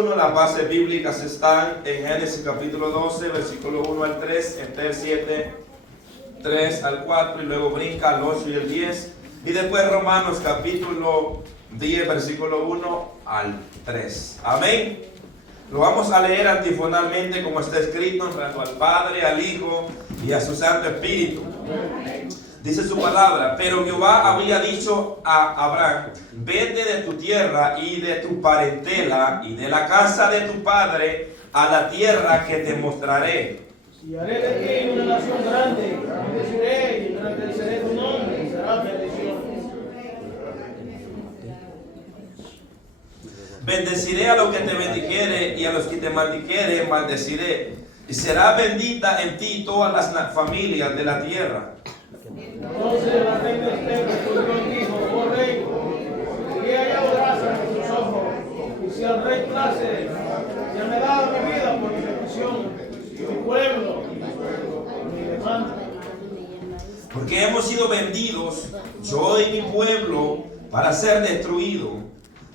Las bases bíblicas están en Génesis capítulo 12, versículo 1 al 3, Esther 7, 3 al 4 y luego brinca al 8 y el 10. Y después Romanos capítulo 10, versículo 1 al 3. Amén. Lo vamos a leer antifonalmente como está escrito en tanto al Padre, al Hijo y a su Santo Espíritu. Dice su palabra: pero Jehová había dicho a Abraham: vete de tu tierra y de tu parentela y de la casa de tu padre a la tierra que te mostraré. Y haré de ti una nación grande, bendeciré y engrandeceré tu nombre, y será bendición. Bendeciré a los que te bendijere y a los que te maldijere maldeciré. Y será bendita en ti todas las familias de la tierra. Entonces la reina Esther respondió y dijo: oh rey, si he hallado gracia en tus ojos, y si al rey place, ya me he dado mi vida por mi petición, y mi pueblo, mi demanda. Porque hemos sido vendidos, yo y mi pueblo, para ser destruido,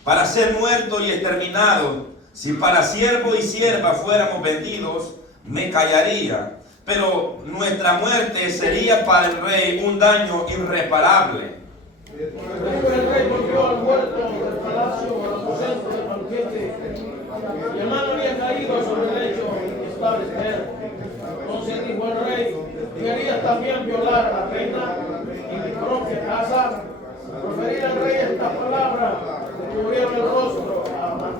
para ser muerto y exterminado. Si para siervo y sierva fuéramos vendidos, me callaría. Pero nuestra muerte sería para el rey un daño irreparable. Después el rey volvió al huerto del palacio, al aposento del banquete, y el mano había caído sobre el lecho en que estaba Esther. Entonces dijo el rey: ¿querías también violar a la reina en mi propia casa? Proferir al rey esta palabra, le cubrieron el rostro a Amán.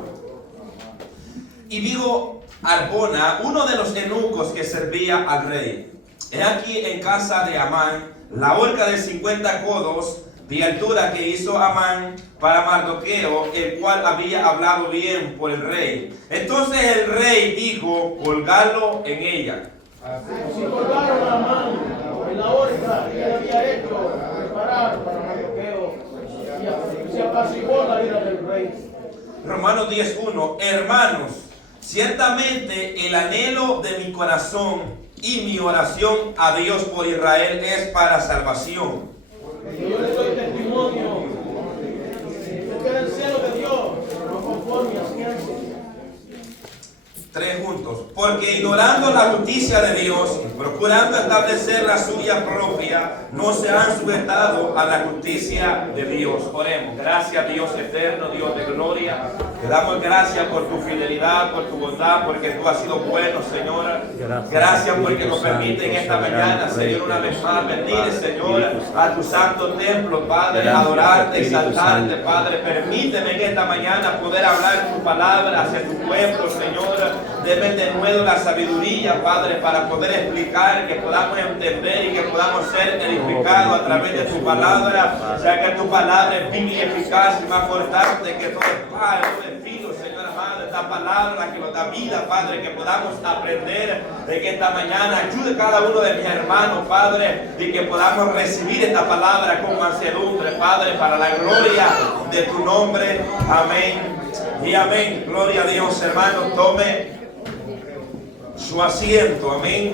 Y dijo Arbona, uno de los eunucos que servía al rey: he aquí en casa de Amán la horca de 50 codos de altura que hizo Amán para Mardoqueo, el cual había hablado bien por el rey. Entonces el rey dijo: colgadlo en ella. Así colgaron a Amán en la horca que él había hecho preparar para Mardoqueo, y se apaciguó la ira del rey. Romanos 10:1. Hermanos, ciertamente el anhelo de mi corazón y mi oración a Dios por Israel es para salvación. Yo le doy testimonio de que el celo de Dios no conforme a ciencia. 3 juntos. Porque ignorando la justicia de Dios, procurando establecer la suya propia, no se han sujetado a la justicia de Dios. Oremos. Gracias, Dios eterno, Dios de gloria. Te damos gracias por tu fidelidad, por tu bondad, porque tú has sido bueno, Señor. Gracias porque nos permite en esta mañana, Señor, una vez más venir, Señor, a tu santo templo, Padre, adorarte, exaltarte, Padre. Permíteme en esta mañana poder hablar tu palabra hacia tu pueblo, Señor. Deme de nuevo la sabiduría, Padre, para poder explicar, que podamos entender y que podamos ser edificados a través de tu palabra, ya que tu palabra es viva y eficaz y más cortante que todo espada, todo filo, Señor amado. Esta palabra que nos da vida, Padre, que podamos aprender de que esta mañana ayude cada uno de mis hermanos, Padre, y que podamos recibir esta palabra con mansedumbre, Padre, para la gloria de tu nombre. Amén y amén. Gloria a Dios, hermanos. Tome su asiento. Amén.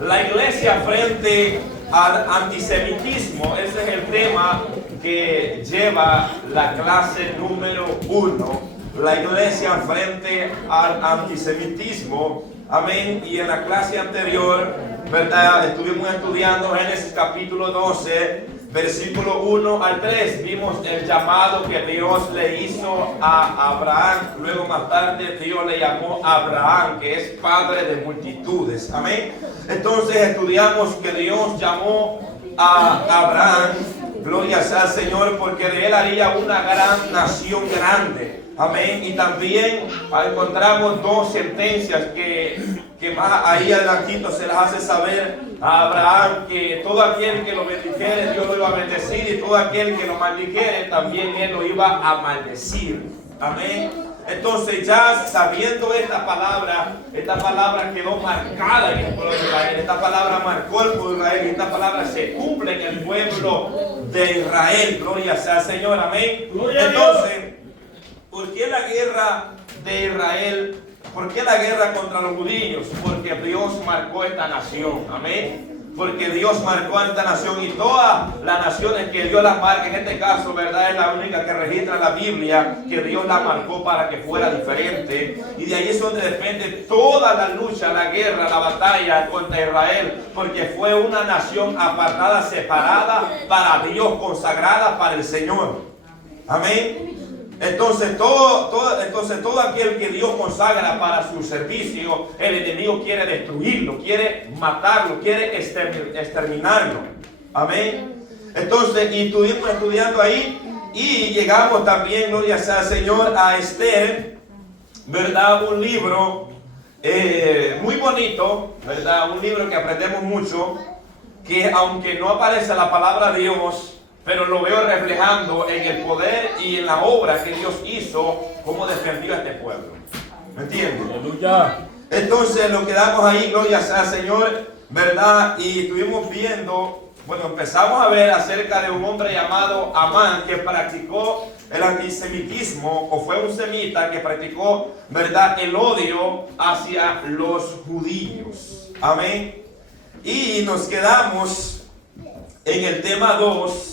La iglesia frente al antisemitismo, ese es el tema que lleva la clase número 1. La iglesia frente al antisemitismo. Amén. Y en la clase anterior, ¿verdad?, estuvimos estudiando Génesis capítulo 12, versículo 1 al 3. Vimos el llamado que Dios le hizo a Abraham. Luego más tarde Dios le llamó a Abraham, que es padre de multitudes. Amén. Entonces estudiamos que Dios llamó a Abraham, gloria sea al Señor, porque de él haría una gran nación grande. Amén. Y también encontramos dos sentencias que más ahí adelantito se las hace saber a Abraham, que todo aquel que lo bendijere, Dios lo iba a bendecir, y todo aquel que lo maldijere, también él lo iba a maldecir. Amén. Entonces, ya sabiendo esta palabra quedó marcada en el pueblo de Israel. Esta palabra marcó el pueblo de Israel, y esta palabra se cumple en el pueblo de Israel. Gloria sea al Señor. Amén. Entonces, ¿por qué la guerra de Israel? ¿Por qué la guerra contra los judíos? Porque Dios marcó esta nación. Amén. porque Dios marcó a esta nación y todas las naciones que Dios las marca, en este caso, ¿verdad? Es la única que registra la Biblia, que Dios la marcó para que fuera diferente. Y de ahí es donde depende toda la lucha, la guerra, la batalla contra Israel, porque fue una nación apartada, separada para Dios, consagrada para el Señor. Amén. Entonces todo aquel que Dios consagra para su servicio, el enemigo quiere destruirlo, quiere matarlo, quiere exterminarlo. Amén. Entonces, y estuvimos estudiando ahí y llegamos también, gloria sea al Señor, a Esther, ¿verdad? Un libro muy bonito, ¿verdad? Un libro que aprendemos mucho, que aunque no aparece la palabra Dios, pero lo veo reflejando en el poder y en la obra que Dios hizo, cómo defendió a este pueblo. ¿Me entiendes? Aleluya. Entonces lo quedamos ahí, gloria sea al Señor, ¿verdad? Y estuvimos viendo, bueno, empezamos a ver acerca de un hombre llamado Amán, que practicó el antisemitismo, o fue un semita que practicó, ¿verdad?, el odio hacia los judíos. Amén. Y nos quedamos en el tema 2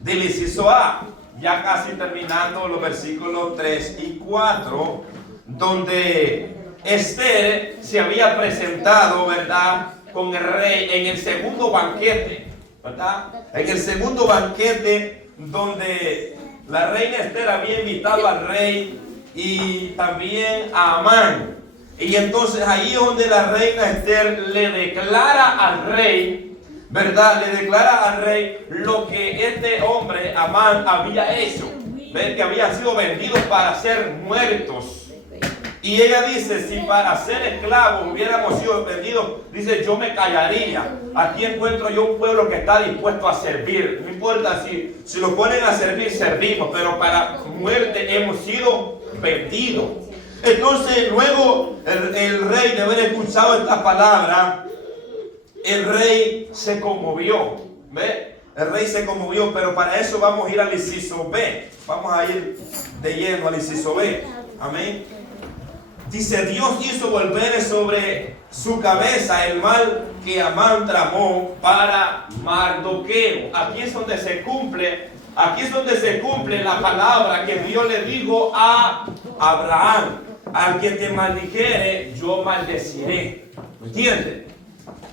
del inciso A, ya casi terminando los versículos 3 y 4, donde Esther se había presentado, ¿verdad?, con el rey en el segundo banquete, ¿verdad? En el segundo banquete donde la reina Esther había invitado al rey y también a Amán. Y entonces ahí es donde la reina Esther le declara al rey, ¿verdad? Le declara al rey lo que este hombre, Amán, había hecho. ¿Ven? Que habían sido vendidos para ser muertos. Y ella dice, si para ser esclavos hubiéramos sido vendidos, dice, yo me callaría. Aquí encuentro yo un pueblo que está dispuesto a servir. No importa si lo ponen a servir, servimos, pero para muerte hemos sido vendidos. Entonces, luego el rey de haber escuchado esta palabra, el rey se conmovió. ¿Ve? El rey se conmovió, pero para eso vamos a ir al inciso B. Vamos a ir de lleno al inciso B. Amén. Dice, Dios hizo volver sobre su cabeza el mal que Amán tramó para Mardoqueo. Aquí es donde se cumple la palabra que Dios le dijo a Abraham: al que te maldijere, yo maldeciré. ¿Me entiendes?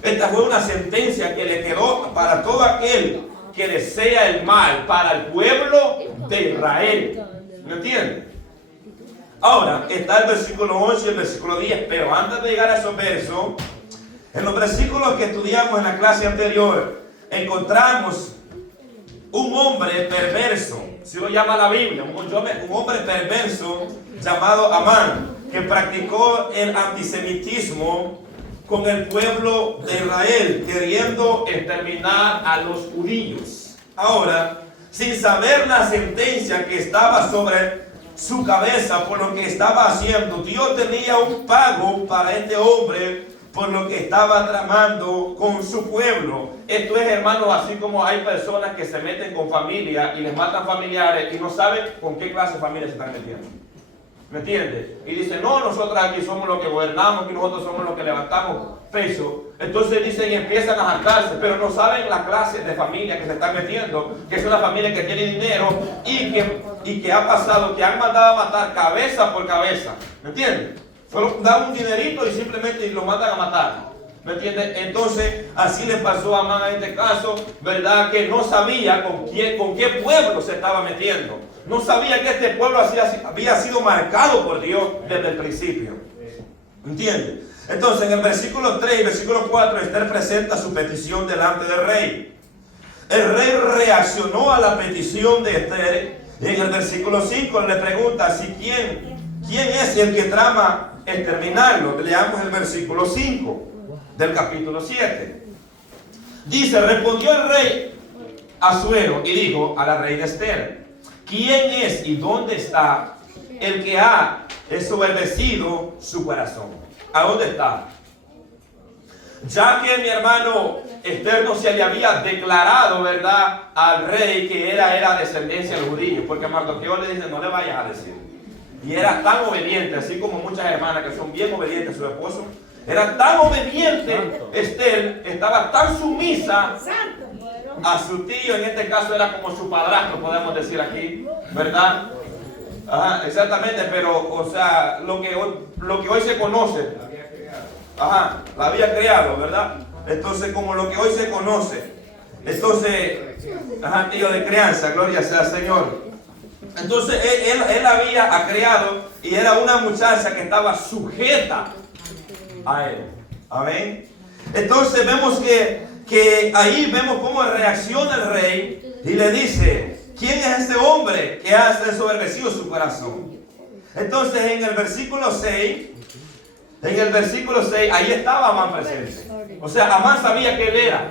Esta fue una sentencia que le quedó para todo aquel que desea el mal para el pueblo de Israel. ¿Me entiendes? Ahora está el versículo 11 y el versículo 10, pero antes de llegar a esos versos, en los versículos que estudiamos en la clase anterior, encontramos un hombre perverso, si lo llama la Biblia, un hombre perverso llamado Amán, que practicó el antisemitismo con el pueblo de Israel, queriendo exterminar a los judíos. Ahora, sin saber la sentencia que estaba sobre su cabeza por lo que estaba haciendo, Dios tenía un pago para este hombre por lo que estaba tramando con su pueblo. Esto es, hermanos, así como hay personas que se meten con familia y les matan familiares y no saben con qué clase de familia se están metiendo. ¿Me entiendes? Y dicen, no, nosotros aquí somos los que gobernamos, que nosotros somos los que levantamos peso. Entonces dicen y empiezan a jactarse, pero no saben la clase de familia que se están metiendo, que es una familia que tiene dinero y que ha pasado, que han mandado a matar cabeza por cabeza. ¿Me entiendes? Solo dan un dinerito y simplemente lo mandan a matar. ¿Me entiendes? Entonces, así le pasó a Amán en este caso, ¿verdad? Que no sabía con qué pueblo se estaba metiendo. No sabía que este pueblo había sido marcado por Dios desde el principio. ¿Entiendes? Entonces, en el versículo 3 y versículo 4, Esther presenta su petición delante del rey. El rey reaccionó a la petición de Esther. Y en el versículo 5 le pregunta si quién es el que trama exterminarlo. Leamos el versículo 5 del capítulo 7. Dice, respondió el rey Asuero y dijo a la reina Esther: ¿quién es y dónde está el que ha ensoberbecido su corazón? ¿A dónde está? Ya que mi hermano Esther no se le había declarado, ¿verdad?, al rey que era descendencia de judíos, porque Mardoqueo le dice, no le vayas a decir. Y era tan obediente, así como muchas hermanas que son bien obedientes a su esposo, Era tan obediente, Esther estaba tan sumisa a su tío, en este caso era como su padrastro, podemos decir aquí, ¿verdad? Ajá, exactamente, pero, o sea, lo que hoy se conoce, ajá, la había creado, ¿verdad? Entonces, como lo que hoy se conoce, entonces, ajá, tío de crianza, gloria sea al Señor. Entonces, él había creado y era una muchacha que estaba sujeta a él. Amén. Entonces, vemos que ahí vemos cómo reacciona el rey y le dice: ¿quién es este hombre que ha ensoberbecido su corazón? Entonces en el versículo 6, ahí estaba Amán presente. O sea, Amán sabía que él era.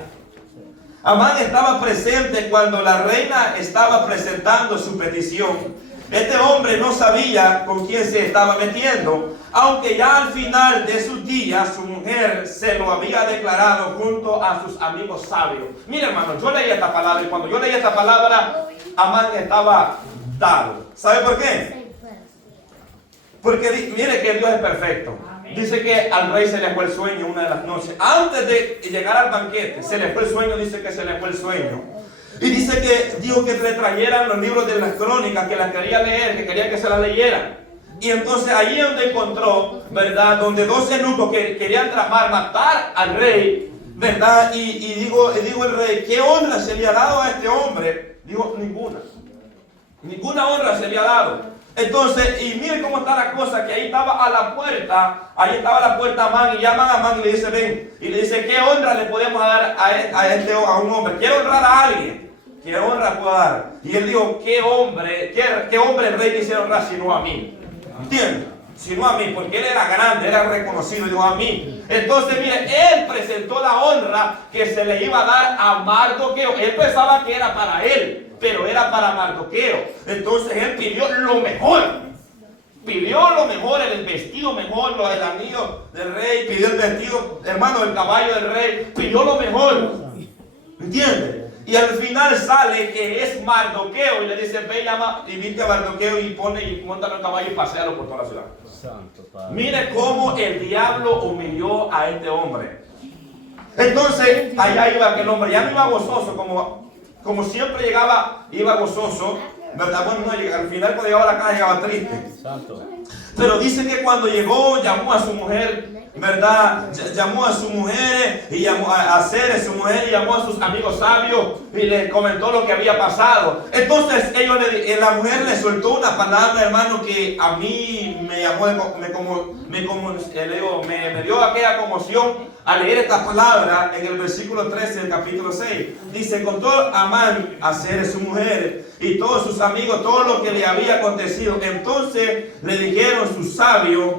Amán estaba presente cuando la reina estaba presentando su petición. Este hombre no sabía con quién se estaba metiendo, aunque ya al final de sus días su mujer se lo había declarado junto a sus amigos sabios. Mire, hermano, yo leí esta palabra y cuando yo leí esta palabra, Amán estaba dado. ¿Sabe por qué? Porque mire que Dios es perfecto. Dice que al rey se le fue el sueño una de las noches. Antes de llegar al banquete, se le fue el sueño, dice que se le fue el sueño. Y dice que dijo que le trajeran los libros de las crónicas, que las quería leer, que quería que se las leyeran. Y entonces allí donde encontró, ¿verdad? Donde dos eunucos que querían tramar, matar al rey, ¿verdad? Y dijo el rey: ¿qué honra se le ha dado a este hombre? Dijo: ninguna. Ninguna honra se le ha dado. Entonces, y miren cómo está la cosa, que ahí estaba a la puerta, Amán, y llaman a Amán y le dice: ven, y le dice: ¿qué honra le podemos dar a un hombre? Quiero honrar a alguien. ¿Qué honra puedo dar? Y él dijo: ¿qué hombre el rey quisiera honrar sino a mí? ¿Entiendes? Sino a mí, porque él era grande, era reconocido, y dijo: a mí. Entonces, mire, él presentó la honra que se le iba a dar a Mardoqueo. Él pensaba que era para él, pero era para Mardoqueo. Entonces él pidió lo mejor. Pidió lo mejor, el vestido mejor, el anillo del rey, pidió el vestido, hermano, el caballo del rey, pidió lo mejor. ¿Entiendes? Y al final sale que es Mardoqueo y le dice: ve, llama y viste a Mardoqueo y monta el caballo y paséalo por toda la ciudad. Santo Padre. Mire cómo el diablo humilló a este hombre. Entonces, allá iba aquel hombre, ya no iba gozoso, como siempre llegaba, iba gozoso, ¿verdad? Bueno, no, al final cuando llegaba a la casa llegaba triste. Santo. Pero dice que cuando llegó, llamó a su mujer, ¿verdad? Llamó a su mujer y llamó a Ceres, su mujer, y llamó a sus amigos sabios y le comentó lo que había pasado. Entonces la mujer le soltó una palabra, hermano, que a mí me llamó, me dio aquella conmoción al leer esta palabra en el versículo 13 del capítulo 6. Dice: contó Amán a Ceres, su mujer, y todos sus amigos todo lo que le había acontecido. Entonces le dijeron sus sabios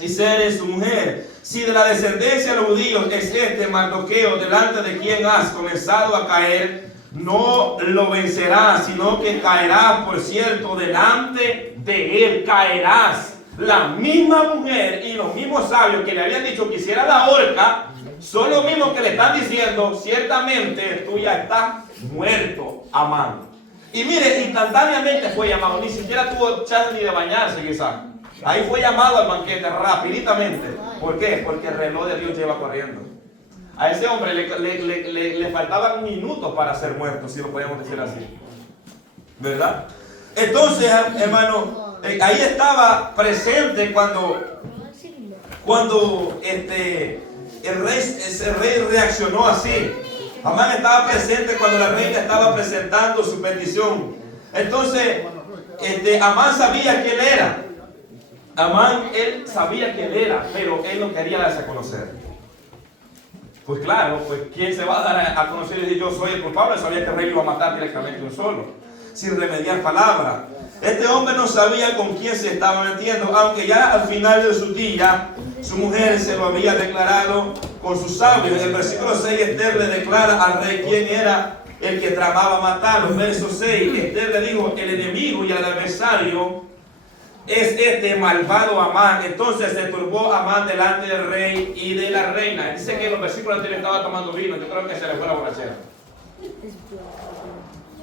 y Ceres, su mujer: si de la descendencia de los judíos es este Mardoqueo, delante de quien has comenzado a caer, no lo vencerás, sino que caerás, por cierto, delante de él caerás. La misma mujer y los mismos sabios que le habían dicho que hiciera la horca son los mismos que le están diciendo: ciertamente tú ya estás muerto, Amán. Y mire, instantáneamente fue llamado, ni siquiera tuvo chance ni de bañarse quizás. Ahí fue llamado al banquete rapiditamente. ¿Por qué? Porque el reloj de Dios lleva corriendo. A ese hombre le faltaban minutos para ser muerto, si lo podemos decir así, ¿verdad? Entonces, hermano, ahí estaba presente cuando ese rey reaccionó así. Amán estaba presente cuando la reina estaba presentando su petición. Entonces, Amán sabía quién era. Amán, él sabía quién era, pero él no quería darse a conocer. Pues claro, pues ¿quién se va a dar a conocer y decir: yo soy el culpable? Sabía que el rey lo iba a matar directamente un solo, sin remediar palabra. Este hombre no sabía con quién se estaba metiendo, aunque ya al final de su día, su mujer se lo había declarado con sus sabios. En el versículo 6, Esther le declara al rey quién era el que tramaba matarlo. Verso 6, Esther le dijo: el enemigo y el adversario es este malvado Amán. Entonces se turbó Amán delante del rey y de la reina. Dice que en los versículos anteriores estaba tomando vino. Yo creo que se le fue la borrachera.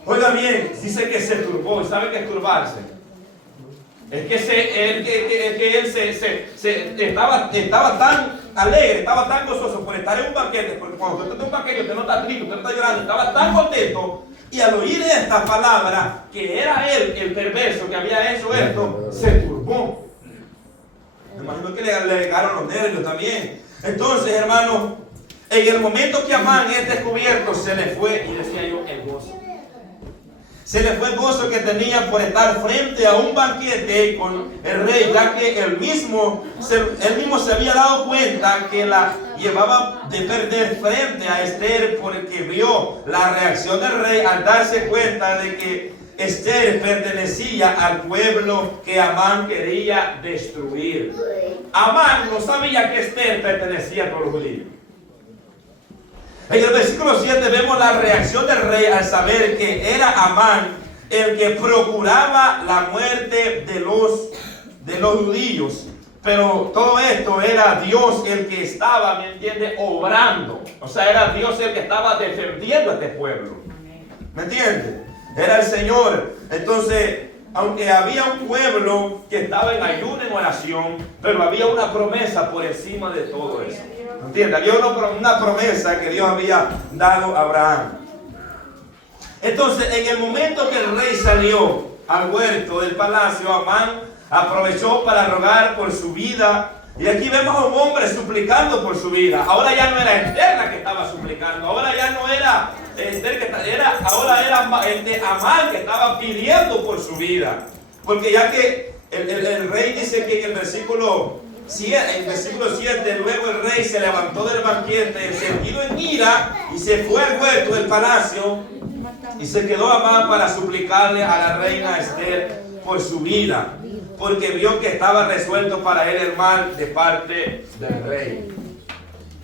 Oiga bien, dice que se turbó. ¿Y sabe qué es turbarse? Es que él estaba tan alegre, estaba tan gozoso por estar en un banquete, porque cuando usted está en un banquete, usted no está triste, usted no está llorando, estaba tan contento, y al oír esta palabra, que era él el perverso que había hecho esto, se turbó. Me imagino que le llegaron los nervios también. Entonces, hermano, en el momento que Amán es descubierto, se le fue, y decía yo, el gozo. Se le fue el gozo que tenía por estar frente a un banquete con el rey, ya que él mismo se había dado cuenta que la llevaba de perder frente a Esther, porque vio la reacción del rey al darse cuenta de que Esther pertenecía al pueblo que Amán quería destruir. Amán no sabía que Esther pertenecía al pueblo judío. En el versículo 7 vemos la reacción del rey al saber que era Amán el que procuraba la muerte de los judíos. Pero todo esto era Dios el que estaba, ¿me entiende?, obrando. O sea, era Dios el que estaba defendiendo a este pueblo. ¿Me entiende? Era el Señor. Entonces, aunque había un pueblo que estaba en ayuno, en oración, pero había una promesa por encima de todo eso. ¿Entiendes? Había una promesa que Dios había dado a Abraham. Entonces, en el momento que el rey salió al huerto del palacio, Amán aprovechó para rogar por su vida. Y aquí vemos a un hombre suplicando por su vida. Ahora ya no era Esther la que estaba suplicando. Ahora ya no era Esther ahora era Amán que estaba pidiendo por su vida. Porque ya que el rey dice que en el versículo 7, luego el rey se levantó del banquete, encendido en ira, y se fue al huerto del palacio, y se quedó Amán para suplicarle a la reina Esther por su vida, porque vio que estaba resuelto para él el mal de parte del rey.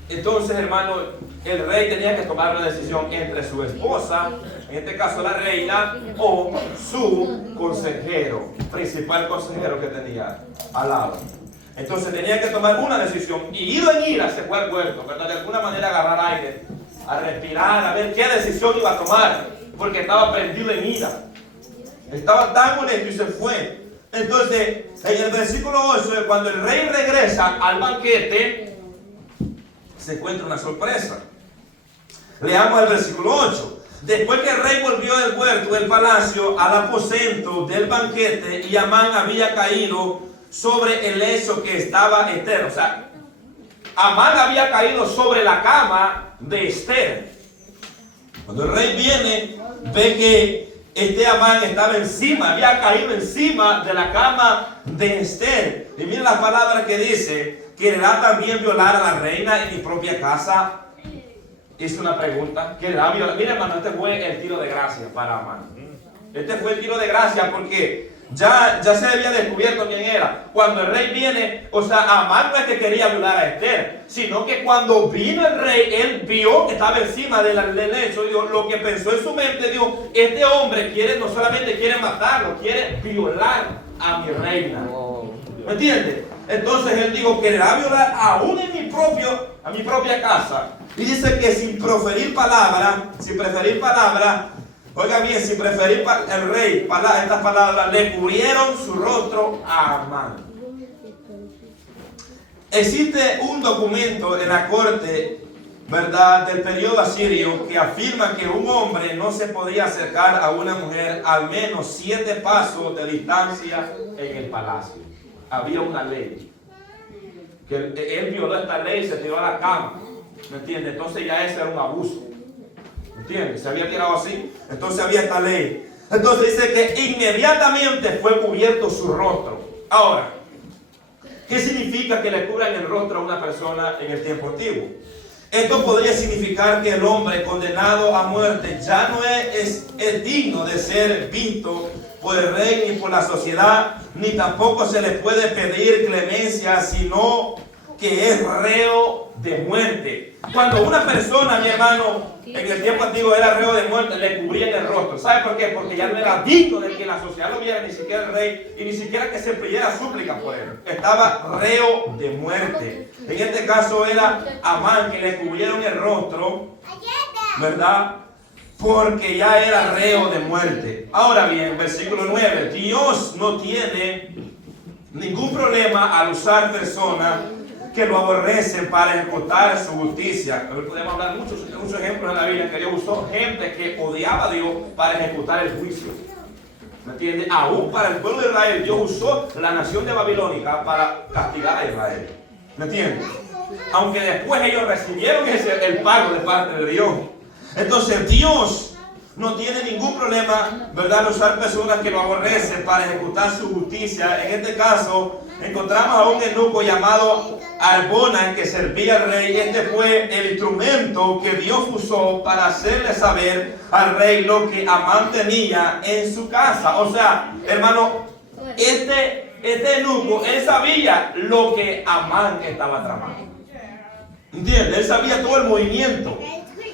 Entonces, hermano, el rey tenía que tomar una decisión entre su esposa, en este caso la reina, o su consejero, principal consejero que tenía al lado. Entonces tenía que tomar una decisión, y ido en ira se fue al huerto, ¿verdad? De alguna manera agarrar aire, a respirar, a ver qué decisión iba a tomar, porque estaba prendido en ira. Estaba tan molesto y se fue. Entonces, en el versículo 8, cuando el rey regresa al banquete, se encuentra una sorpresa. Leamos el versículo 8. Después que el rey volvió del huerto del palacio al aposento del banquete, y Amán había caído sobre el lecho que estaba Esther. O sea, Amán había caído sobre la cama de Esther. Cuando el rey viene, ve que Amán estaba encima, había caído encima de la cama de Esther. Y miren las palabras que dice: ¿querrá también violar a la reina en mi propia casa? Hizo una pregunta. ¿Querrá violar? Miren, hermano, este fue el tiro de gracia para Amán. Este fue el tiro de gracia porque ya se había descubierto quién era. Cuando el rey viene, o sea, Amán no es que quería violar a Esther, sino que cuando vino el rey, él vio que estaba encima del lecho. Lo que pensó en su mente, dijo: este hombre no solamente quiere matarlo, quiere violar a mi reina. ¿Me entiendes? Entonces él dijo: querrá violar aún en a mi propia casa. Y dice que sin preferir palabra, oiga bien, sin preferir el rey estas palabras, le cubrieron su rostro a Amán. Existe un documento en la corte, ¿verdad?, del periodo asirio, que afirma que un hombre no se podía acercar a una mujer al menos 7 pasos de distancia en el palacio. Había una ley. Que él violó esta ley y se tiró a la cama. ¿Me entiendes? Entonces ya ese era un abuso. ¿Me entiendes? Se había tirado así. Entonces había esta ley. Entonces dice que inmediatamente fue cubierto su rostro. Ahora, ¿qué significa que le cubran el rostro a una persona en el tiempo antiguo? Esto podría significar que el hombre condenado a muerte ya no es digno de ser visto por el rey ni por la sociedad, ni tampoco se le puede pedir clemencia, sino que es reo de muerte. Cuando una persona, mi hermano, en el tiempo antiguo era reo de muerte, le cubrían el rostro. ¿Sabe por qué? Porque ya no era digno de que la sociedad lo viera, ni siquiera el rey, y ni siquiera que se pidiera súplica por él. Estaba reo de muerte. En este caso era Amán, que le cubrieron el rostro, ¿verdad?, porque ya era reo de muerte. Ahora bien, versículo 9, Dios no tiene ningún problema al usar personas que lo aborrecen para ejecutar su justicia. Hoy podemos hablar muchos ejemplos en la Biblia que Dios usó gente que odiaba a Dios para ejecutar el juicio. ¿Me entiende? Aún para el pueblo de Israel, Dios usó la nación de Babilónica para castigar a Israel. ¿Me entiende? Aunque después ellos recibieron el pago de parte de Dios. Entonces Dios no tiene ningún problema, ¿verdad?, de usar personas que lo aborrecen para ejecutar su justicia. En este caso, encontramos a un eunuco llamado Arbona que servía al rey. Este fue el instrumento que Dios usó para hacerle saber al rey lo que Amán tenía en su casa. O sea, hermano, este eunuco, él sabía lo que Amán estaba tramando. ¿Entiendes? Él sabía todo el movimiento.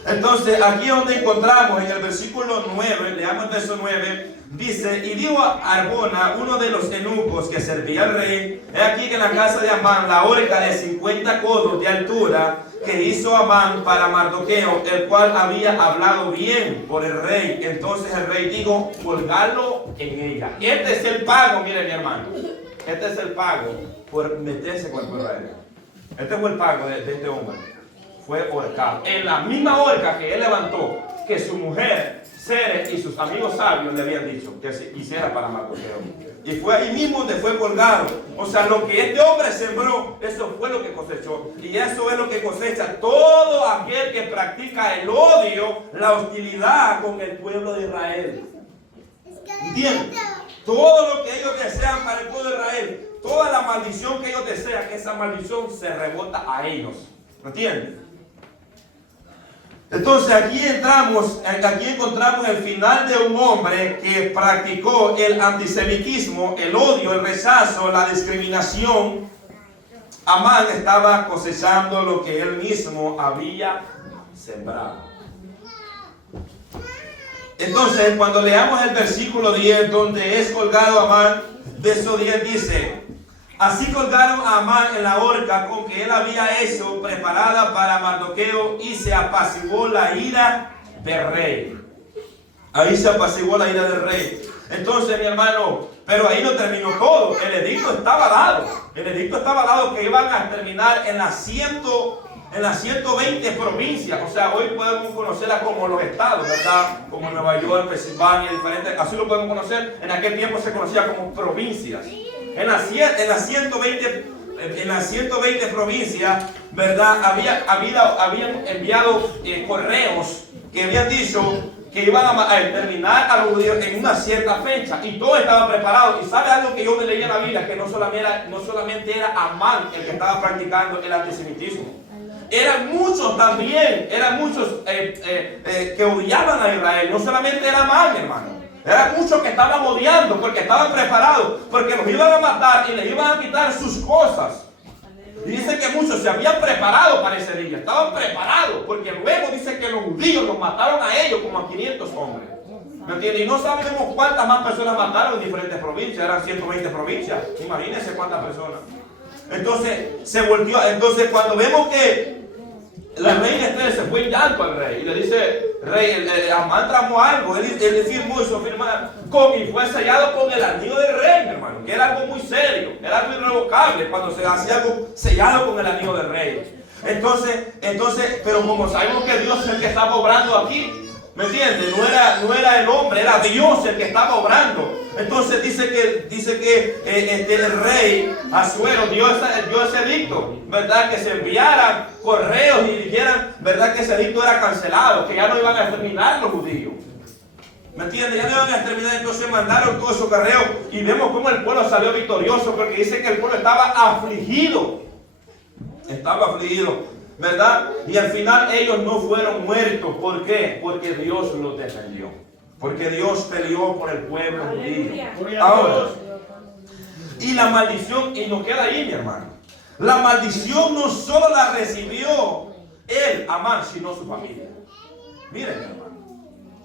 Entonces, aquí es donde encontramos en el versículo 9, leamos el verso 9, dice: y dijo a Arbona, uno de los eunucos que servía al rey, he aquí que en la casa de Amán la horca de 50 codos de altura que hizo Amán para Mardoqueo, el cual había hablado bien por el rey. Entonces el rey dijo: colgarlo en ella. Este es el pago, mire mi hermano, este es el pago por meterse con el pueblo de Israel. Este fue el pago de este hombre. Fue ahorcado. En la misma horca que él levantó, que su mujer, Ceres y sus amigos sabios le habían dicho que se hiciera para Mardoqueo. Y fue ahí mismo donde fue colgado. O sea, lo que este hombre sembró, eso fue lo que cosechó. Y eso es lo que cosecha todo aquel que practica el odio, la hostilidad con el pueblo de Israel. ¿Entiendes? Todo lo que ellos desean para el pueblo de Israel, toda la maldición que ellos desean, esa maldición se rebota a ellos. ¿Entiendes? Entonces aquí encontramos el final de un hombre que practicó el antisemitismo, el odio, el rechazo, la discriminación. Amán estaba cosechando lo que él mismo había sembrado. Entonces, cuando leamos el versículo 10, donde es colgado Amán, verso 10 dice: así colgaron a Amán en la horca con que él había hecho, preparada para Mardoqueo, y se apaciguó la ira del rey. Ahí se apaciguó la ira del rey. Entonces, mi hermano, pero ahí no terminó todo. El edicto estaba dado. El edicto estaba dado que iban a terminar en las 120 provincias. O sea, hoy podemos conocerlas como los estados, ¿verdad? Como Nueva York, Pensilvania, diferentes. Así lo podemos conocer. En aquel tiempo se conocía como provincias. En las 120 provincias, ¿verdad? Habían enviado correos que habían dicho que iban a terminar a los judíos en una cierta fecha, y todo estaba preparado. Y sabe algo que yo me leí en la Biblia, que no solamente era Amán el que estaba practicando el antisemitismo. Eran muchos también, que odiaban a Israel. No solamente era Amán, hermano. Eran muchos que estaban odiando porque estaban preparados, porque los iban a matar y les iban a quitar sus cosas. Y dice que muchos se habían preparado para ese día, estaban preparados, porque luego dice que los judíos los mataron a ellos como a 500 hombres. ¿Me entiendes? Y no sabemos cuántas más personas mataron en diferentes provincias, eran 120 provincias. Imagínense cuántas personas. Entonces se volvió, cuando vemos que la reina Esther se fue en llanto al rey y le dice: rey, Amán tramó algo. Él firmó y su firma y fue sellado con el anillo del rey, mi hermano, que era algo muy serio, era algo irrevocable cuando se hacía algo sellado con el anillo del rey. Entonces, pero como sabemos que Dios es el que estaba obrando aquí, ¿me entiendes? No era el hombre, era Dios el que estaba obrando. Entonces dice que el rey Asuero dio ese edicto, ¿verdad? Que se enviaran correos y dijeran, ¿verdad? Que ese edicto era cancelado, que ya no iban a exterminar los judíos. ¿Me entiendes? Ya no iban a exterminar. Entonces mandaron todos esos correos y vemos cómo el pueblo salió victorioso, porque dice que el pueblo estaba afligido. Estaba afligido, ¿verdad? Y al final ellos no fueron muertos. ¿Por qué? Porque Dios los defendió. Porque Dios peleó por el pueblo judío. Ahora, y la maldición, y nos queda ahí, mi hermano. La maldición no solo la recibió él, Amán, sino su familia. Miren, mi hermano,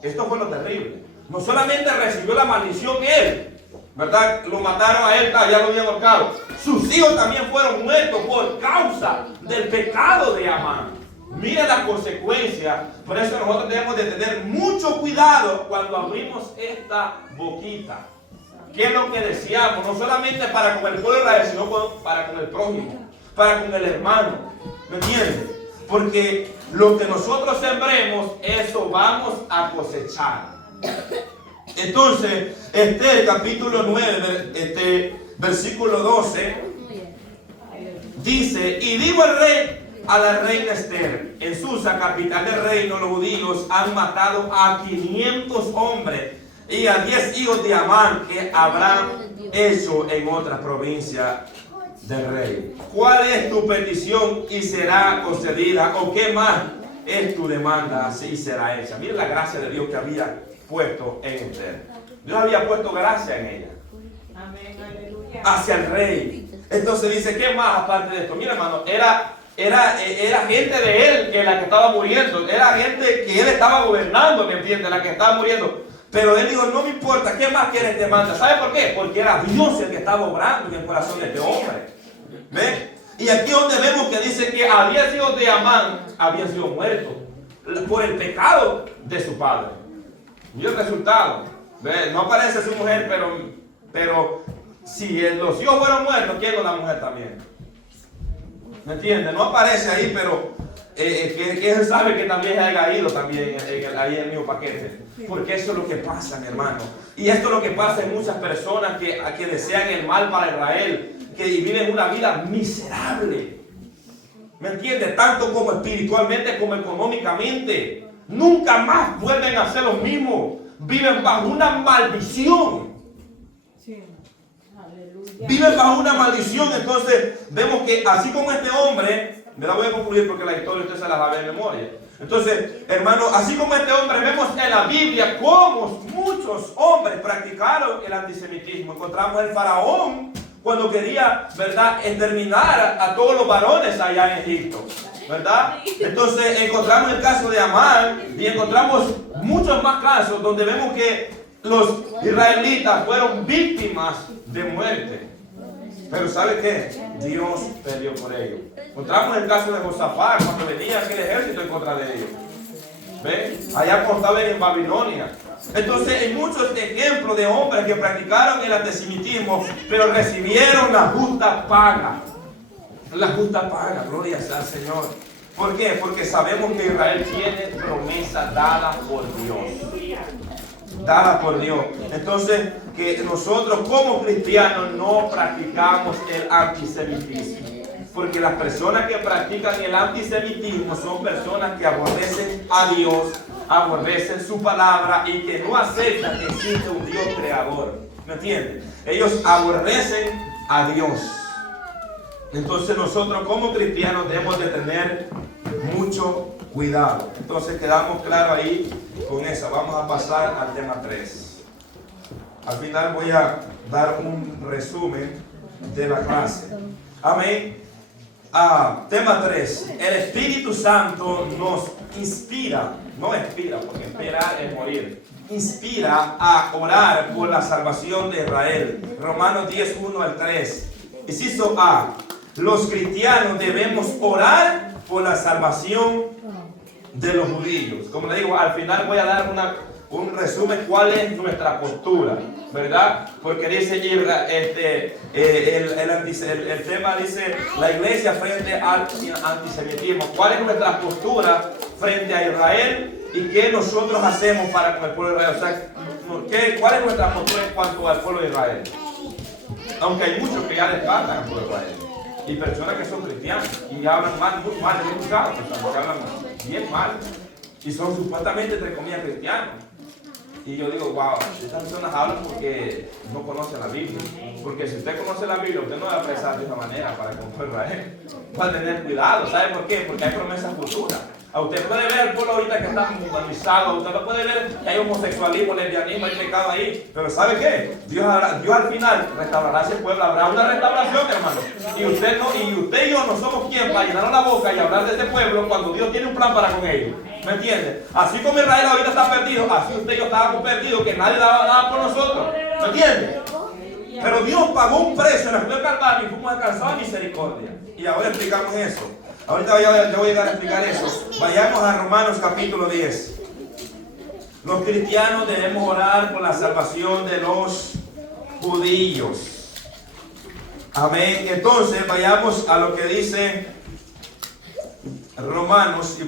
esto fue lo terrible. No solamente recibió la maldición él, ¿verdad? Lo mataron a él, ya lo habían ahorcado. Sus hijos también fueron muertos por causa del pecado de Amán. Mira las consecuencias. Por eso nosotros debemos de tener mucho cuidado cuando abrimos esta boquita. qué es lo que deseamos, no solamente para con el pueblo de Israel, sino para con el prójimo, para con el hermano. ¿Me entiendes? Porque lo que nosotros sembremos, eso vamos a cosechar. Entonces, capítulo 9, versículo 12, dice: y dijo el rey a la reina Esther: en Susa, capital del reino, los judíos han matado a 500 hombres y a 10 hijos de Amán, que habrán hecho en otras provincias del rey. ¿Cuál es tu petición y será concedida? ¿O qué más es tu demanda? Así será hecha. Miren la gracia de Dios que había puesto en Esther. Dios había puesto gracia en ella. Amén, aleluya. Hacia el rey. Entonces dice, ¿qué más aparte de esto? Mira, hermano, era gente de él que la que estaba muriendo. Era gente que él estaba gobernando, ¿me entiendes? La que estaba muriendo. Pero él dijo, no me importa, ¿qué más quieres que manda? ¿Sabe por qué? Porque era Dios el que estaba obrando en el corazón de este hombre. ¿Ve? Y aquí donde vemos que dice que a 10 hijos de Amán habían sido muertos por el pecado de su padre. Y el resultado, ¿ve? No aparece su mujer, pero si los hijos fueron muertos, ¿quién no la mujer también? ¿Me entiendes? No aparece ahí, pero que él sabe que también haya ido también ahí en el mismo paquete. Porque eso es lo que pasa, mi hermano. Y esto es lo que pasa en muchas personas que desean el mal para Israel, que viven una vida miserable. ¿Me entiendes? Tanto como espiritualmente como económicamente. Nunca más vuelven a ser los mismos. Viven bajo una maldición. Sí. Aleluya. Viven bajo una maldición. Entonces vemos que así como este hombre, me la voy a concluir porque la historia usted se la va a ver en memoria. Entonces, hermano, así como este hombre, vemos en la Biblia cómo muchos hombres practicaron el antisemitismo. Encontramos el faraón cuando quería, ¿verdad?, exterminar a todos los varones allá en Egipto, ¿verdad? Entonces encontramos el caso de Amán y encontramos muchos más casos donde vemos que los israelitas fueron víctimas de muerte. Pero ¿sabe qué? Dios peleó por ellos. Encontramos el caso de Josafat cuando venía aquel ejército en contra de ellos. ¿Ve? Allá cuando estaban en Babilonia. Entonces hay muchos ejemplos de hombres que practicaron el antisemitismo, pero recibieron la justa paga. La justa paga, gloria sea al Señor. ¿Por qué? Porque sabemos que Israel tiene promesas dadas por Dios. Dadas por Dios. Entonces, que nosotros como cristianos no practicamos el antisemitismo. Porque las personas que practican el antisemitismo son personas que aborrecen a Dios, aborrecen su palabra y que no aceptan que existe un Dios creador. ¿Me entiendes? Ellos aborrecen a Dios. Entonces nosotros como cristianos debemos de tener mucho cuidado. Entonces quedamos claros ahí con eso. Vamos a pasar al tema 3. Al final voy a dar un resumen de la clase. Amén. Tema 3. El Espíritu Santo nos inspira, no inspira, porque esperar es morir. Inspira a orar por la salvación de Israel. Romanos 10, 1 al 3. Inciso A. Los cristianos debemos orar por la salvación de los judíos. Como le digo, al final voy a dar un resumen cuál es nuestra postura, ¿verdad? Porque dice el tema dice la iglesia frente al antisemitismo. ¿Cuál es nuestra postura frente a Israel y qué nosotros hacemos para con el pueblo de Israel? O sea, ¿cuál es nuestra postura en cuanto al pueblo de Israel? Aunque hay muchos que ya descartan al pueblo de Israel. Y personas que son cristianos y hablan muy mal de muchos casos, que hablan bien mal y son supuestamente, entre comillas, cristianos. Y yo digo, wow, estas personas hablan porque no conocen la Biblia. Porque si usted conoce la Biblia, usted no va a expresar de esa manera para con Israel. Va a tener cuidado, ¿sabe por qué? Porque hay promesas futuras. A usted puede ver el pueblo ahorita que está humanizado, usted no puede ver que hay homosexualismo, lesbianismo, hay pecado ahí. Pero ¿sabe qué? Dios al final restaurará ese pueblo, habrá una restauración, hermano. Y usted y yo no somos quien para llenarnos la boca y hablar de este pueblo cuando Dios tiene un plan para con ellos. ¿Me entiende? Así como Israel ahorita está perdido, así usted y yo estábamos perdidos, que nadie daba nada por nosotros. ¿Me entiende? Pero Dios pagó un precio en la cruz del Calvario y fuimos alcanzados a misericordia. Y ahora explicamos eso. Ahorita yo voy a llegar a explicar eso. Vayamos a Romanos capítulo 10. Los cristianos debemos orar por la salvación de los judíos. Amén. Entonces vayamos a lo que dice Romanos y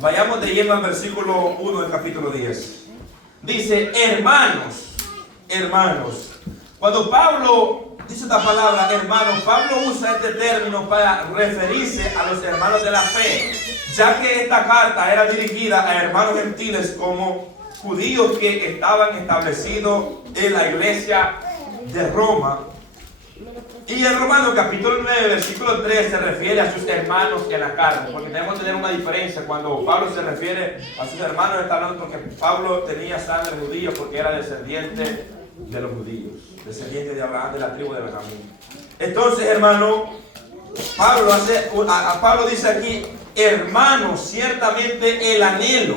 vayamos de lleno al versículo 1 del capítulo 10. Dice, hermanos. Cuando Pablo dice esta palabra, hermanos, Pablo usa este término para referirse a los hermanos de la fe, ya que esta carta era dirigida a hermanos gentiles como judíos que estaban establecidos en la iglesia de Roma. Y en Romanos capítulo 9, versículo 3 se refiere a sus hermanos en la carne, porque tenemos que tener una diferencia. Cuando Pablo se refiere a sus hermanos, está hablando porque Pablo tenía sangre judía, porque era descendiente de los judíos, descendiente de Abraham, de la tribu de Benjamín. Entonces, hermano, Pablo dice aquí, hermanos, ciertamente el anhelo,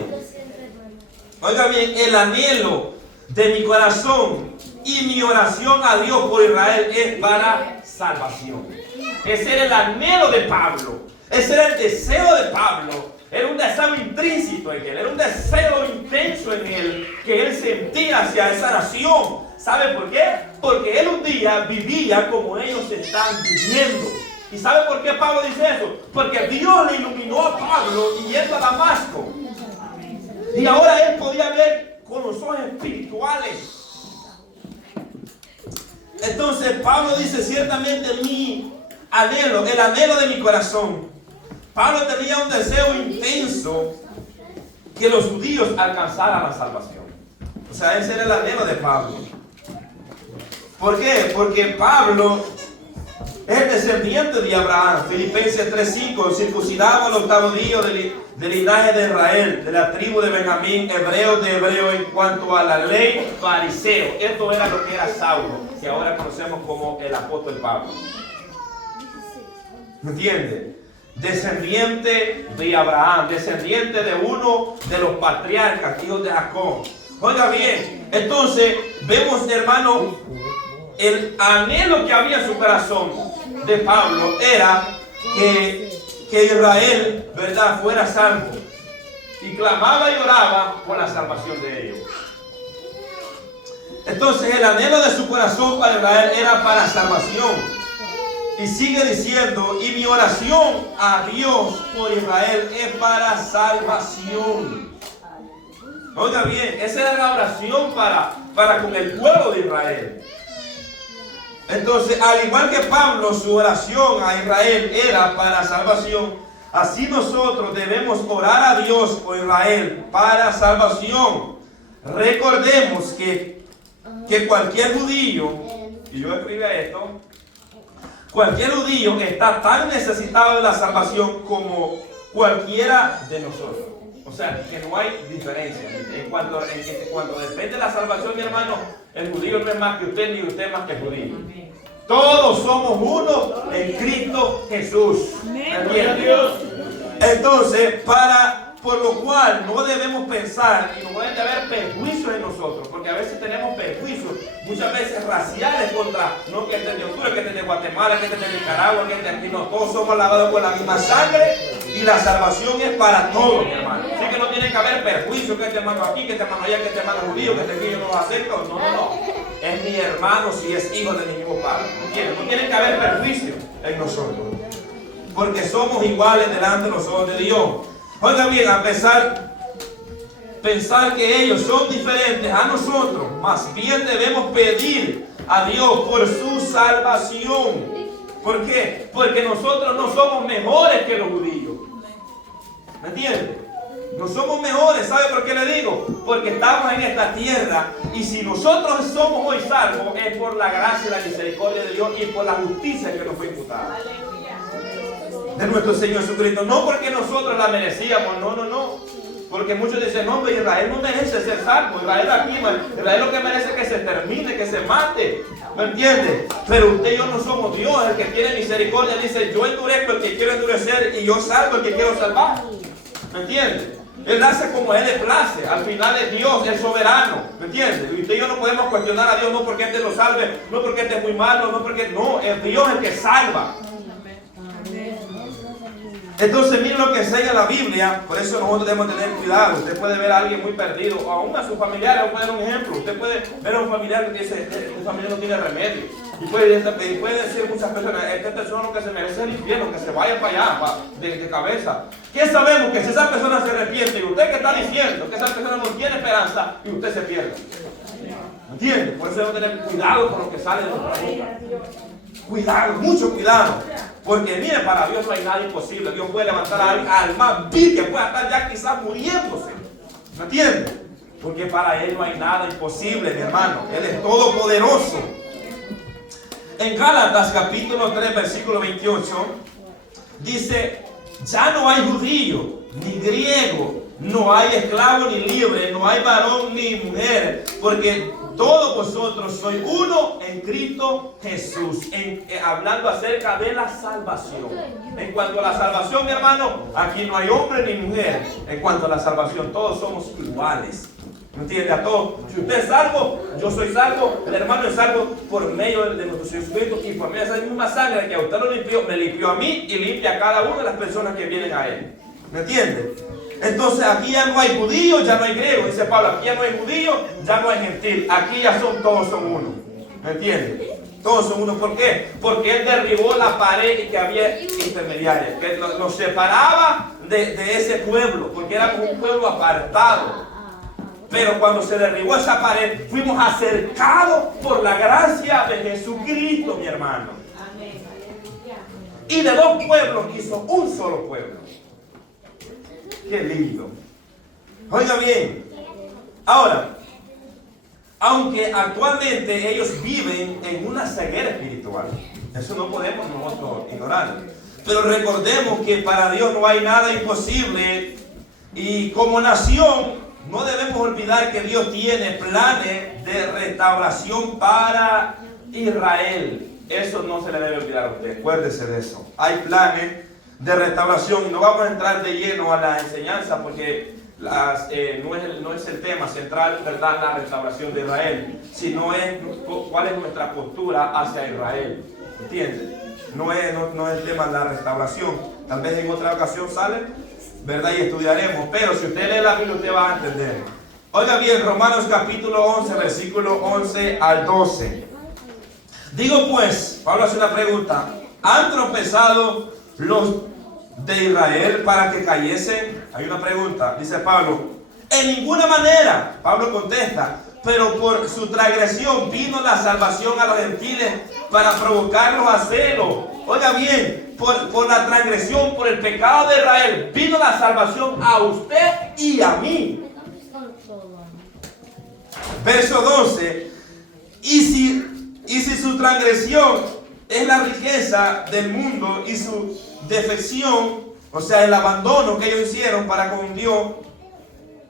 oiga bien, el anhelo de mi corazón y mi oración a Dios por Israel es para salvación. Ese era el anhelo de Pablo. Ese era el deseo de Pablo. Era un deseo intrínseco en él. Era un deseo intenso en él que él sentía hacia esa nación. ¿Sabe por qué? Porque él un día vivía como ellos están viviendo. ¿Y sabe por qué Pablo dice eso? Porque Dios le iluminó a Pablo yendo a Damasco. Y ahora él podía ver con los ojos espirituales. Entonces Pablo dice, ciertamente mi anhelo, el anhelo de mi corazón. Pablo tenía un deseo intenso que los judíos alcanzaran la salvación. O sea, ese era el anhelo de Pablo. ¿Por qué? Porque Pablo es descendiente de Abraham. Filipenses 3:5, circuncidado al octavo día del linaje de Israel, de la tribu de Benjamín, hebreo de hebreo en cuanto a la ley, fariseo. Esto era lo que era Saulo, que ahora conocemos como el apóstol Pablo. ¿Me entiende? Descendiente de Abraham, descendiente de uno de los patriarcas, hijos de Jacob. Oiga bien, entonces vemos, hermano, el anhelo que había en su corazón de Pablo era que Israel, ¿verdad?, fuera salvo. Y clamaba y oraba por la salvación de ellos. Entonces el anhelo de su corazón para Israel era para salvación. Y sigue diciendo, y mi oración a Dios por Israel es para salvación. Oiga bien, esa era la oración para con el pueblo de Israel. Entonces, al igual que Pablo, su oración a Israel era para salvación, así nosotros debemos orar a Dios por Israel para salvación. Recordemos que cualquier judío, y yo escribí esto, cualquier judío está tan necesitado de la salvación como cualquiera de nosotros. O sea, que no hay diferencia. En cuanto depende de la salvación, mi hermano, el judío no es más que usted, ni usted más que el judío. Todos somos uno en Cristo Jesús. ¿Entiendes? Entonces, por lo cual no debemos pensar y no deben de haber perjuicios en nosotros, porque a veces tenemos perjuicios, muchas veces raciales contra, no que este es de Honduras, que este es de Guatemala, que este es de Nicaragua, que este es de aquí, no, todos somos lavados con la misma sangre y la salvación es para todos, mi hermano. Así que no tiene que haber perjuicios, que este hermano aquí, que este hermano allá, que este hermano judío, que este aquí yo no lo acepto, no. Es mi hermano si es hijo de mi mismo padre, ¿entiendes? No tiene que haber perjuicio en nosotros, porque somos iguales delante de los ojos de Dios. Oiga bien, a pensar que ellos son diferentes a nosotros, más bien debemos pedir a Dios por su salvación. ¿Por qué? Porque nosotros no somos mejores que los judíos. ¿Me entiende? No somos mejores. ¿Sabe por qué le digo? Porque estamos en esta tierra y si nosotros somos hoy salvos es por la gracia y la misericordia de Dios y por la justicia que nos fue imputada de nuestro Señor Jesucristo. No porque nosotros la merecíamos, no. Porque muchos dicen, no, pero Israel no merece ser salvo. Israel lo que merece es que se termine, que se mate. ¿Me entiende? Pero usted y yo no somos Dios. El que tiene misericordia dice, yo endurezco el que quiero endurecer y yo salvo el que quiero salvar. ¿Me entiende? Él hace como a Él le place. Al final es Dios, es soberano. ¿Me entiende? Y usted y yo no podemos cuestionar a Dios, no porque Él te lo salve, no porque Él es muy malo, no, es Dios el que salva. Entonces miren lo que enseña la Biblia. Por eso nosotros debemos tener cuidado. Usted puede ver a alguien muy perdido, o aún a sus familiares. Voy a dar un ejemplo. Usted puede ver a un familiar que dice, un familiar no tiene remedio. Y puede decir muchas personas, esta persona lo que se merece es el infierno, que se vaya para allá, de cabeza. ¿Qué sabemos? Que si esa persona se arrepiente, y usted que está diciendo que esa persona no tiene esperanza, y usted se pierde. ¿Entiende? Por eso debemos tener cuidado con lo que sale de nuestra boca. Cuidado, mucho cuidado. Porque mire, para Dios no hay nada imposible. Dios puede levantar a alguien, al más vil, que pueda estar ya quizás muriéndose. ¿Me entiende? Porque para Él no hay nada imposible, mi hermano. Él es todopoderoso. En Gálatas capítulo 3 versículo 28 dice: ya no hay judío ni griego, no hay esclavo ni libre, no hay varón ni mujer, porque todos vosotros sois uno en Cristo Jesús. Hablando acerca de la salvación. En cuanto a la salvación, mi hermano, aquí no hay hombre ni mujer. En cuanto a la salvación, todos somos iguales. ¿Me entiende? A todos. Si usted es salvo, yo soy salvo, el hermano es salvo por medio de nuestro Señor Jesucristo, y por medio de esa misma sangre que a usted lo limpió, me limpió a mí y limpia a cada una de las personas que vienen a Él. ¿Me entiende? Entonces aquí ya no hay judío, ya no hay griego. Dice Pablo, aquí ya no hay judío, ya no hay gentil. Aquí ya todos son uno. ¿Me entiende? Todos son uno. ¿Por qué? Porque Él derribó la pared que había intermediaria, que nos separaba de ese pueblo, porque éramos un pueblo apartado. Pero cuando se derribó esa pared, fuimos acercados por la gracia de Jesucristo, mi hermano. Y de dos pueblos hizo un solo pueblo. Qué lindo. Oiga bien. Ahora, aunque actualmente ellos viven en una ceguera espiritual, eso no podemos nosotros ignorar. Pero recordemos que para Dios no hay nada imposible. Y como nación, no debemos olvidar que Dios tiene planes de restauración para Israel. Eso no se le debe olvidar a usted. Acuérdese de eso. Hay planes de restauración. No vamos a entrar de lleno a la enseñanza porque no es el tema central, ¿verdad?, la restauración de Israel, sino es cuál es nuestra postura hacia Israel. ¿Entiende? No es el tema de la restauración. Tal vez en otra ocasión sale, ¿verdad?, y estudiaremos. Pero si usted lee la Biblia, usted va a entender. Oiga bien, Romanos capítulo 11, versículo 11 al 12. Digo pues, Pablo hace una pregunta: ¿han tropezado los de Israel para que cayesen? Hay una pregunta, dice Pablo. En ninguna manera, Pablo contesta, pero por su transgresión vino la salvación a los gentiles para provocarlos a celo. Oiga bien, por la transgresión, por el pecado de Israel, vino la salvación a usted y a mí. Verso 12. Y si su transgresión es la riqueza del mundo y su defección, o sea, el abandono que ellos hicieron para con Dios,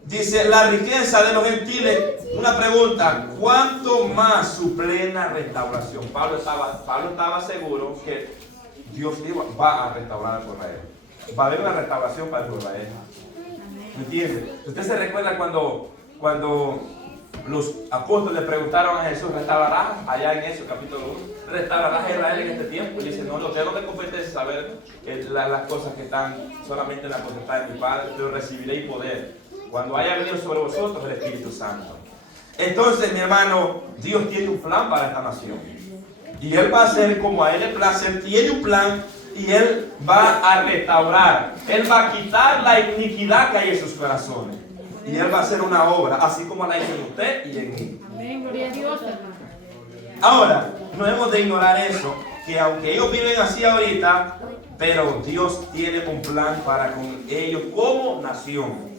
dice la riqueza de los gentiles. Una pregunta: ¿cuánto más su plena restauración? Pablo estaba seguro que Dios va a restaurar a Israel. Va a haber una restauración para Israel. ¿Me entiende? Usted se recuerda cuando los apóstoles le preguntaron a Jesús: ¿restaurarás? Allá en eso, capítulo 1, ¿restaurarás a Israel en este tiempo? Y dice: no, usted no me compete saber las cosas que están solamente en la potestad de mi Padre, pero recibiréis poder cuando haya venido sobre vosotros el Espíritu Santo. Entonces, mi hermano, Dios tiene un plan para esta nación. Y Él va a hacer como a Él le place. Él tiene un plan y Él va a restaurar. Él va a quitar la iniquidad que hay en sus corazones. Y Él va a hacer una obra, así como la hizo en usted y en mí. Amén, gloria a Dios, hermano. Ahora, no hemos de ignorar eso, que aunque ellos viven así ahorita, pero Dios tiene un plan para con ellos como nación.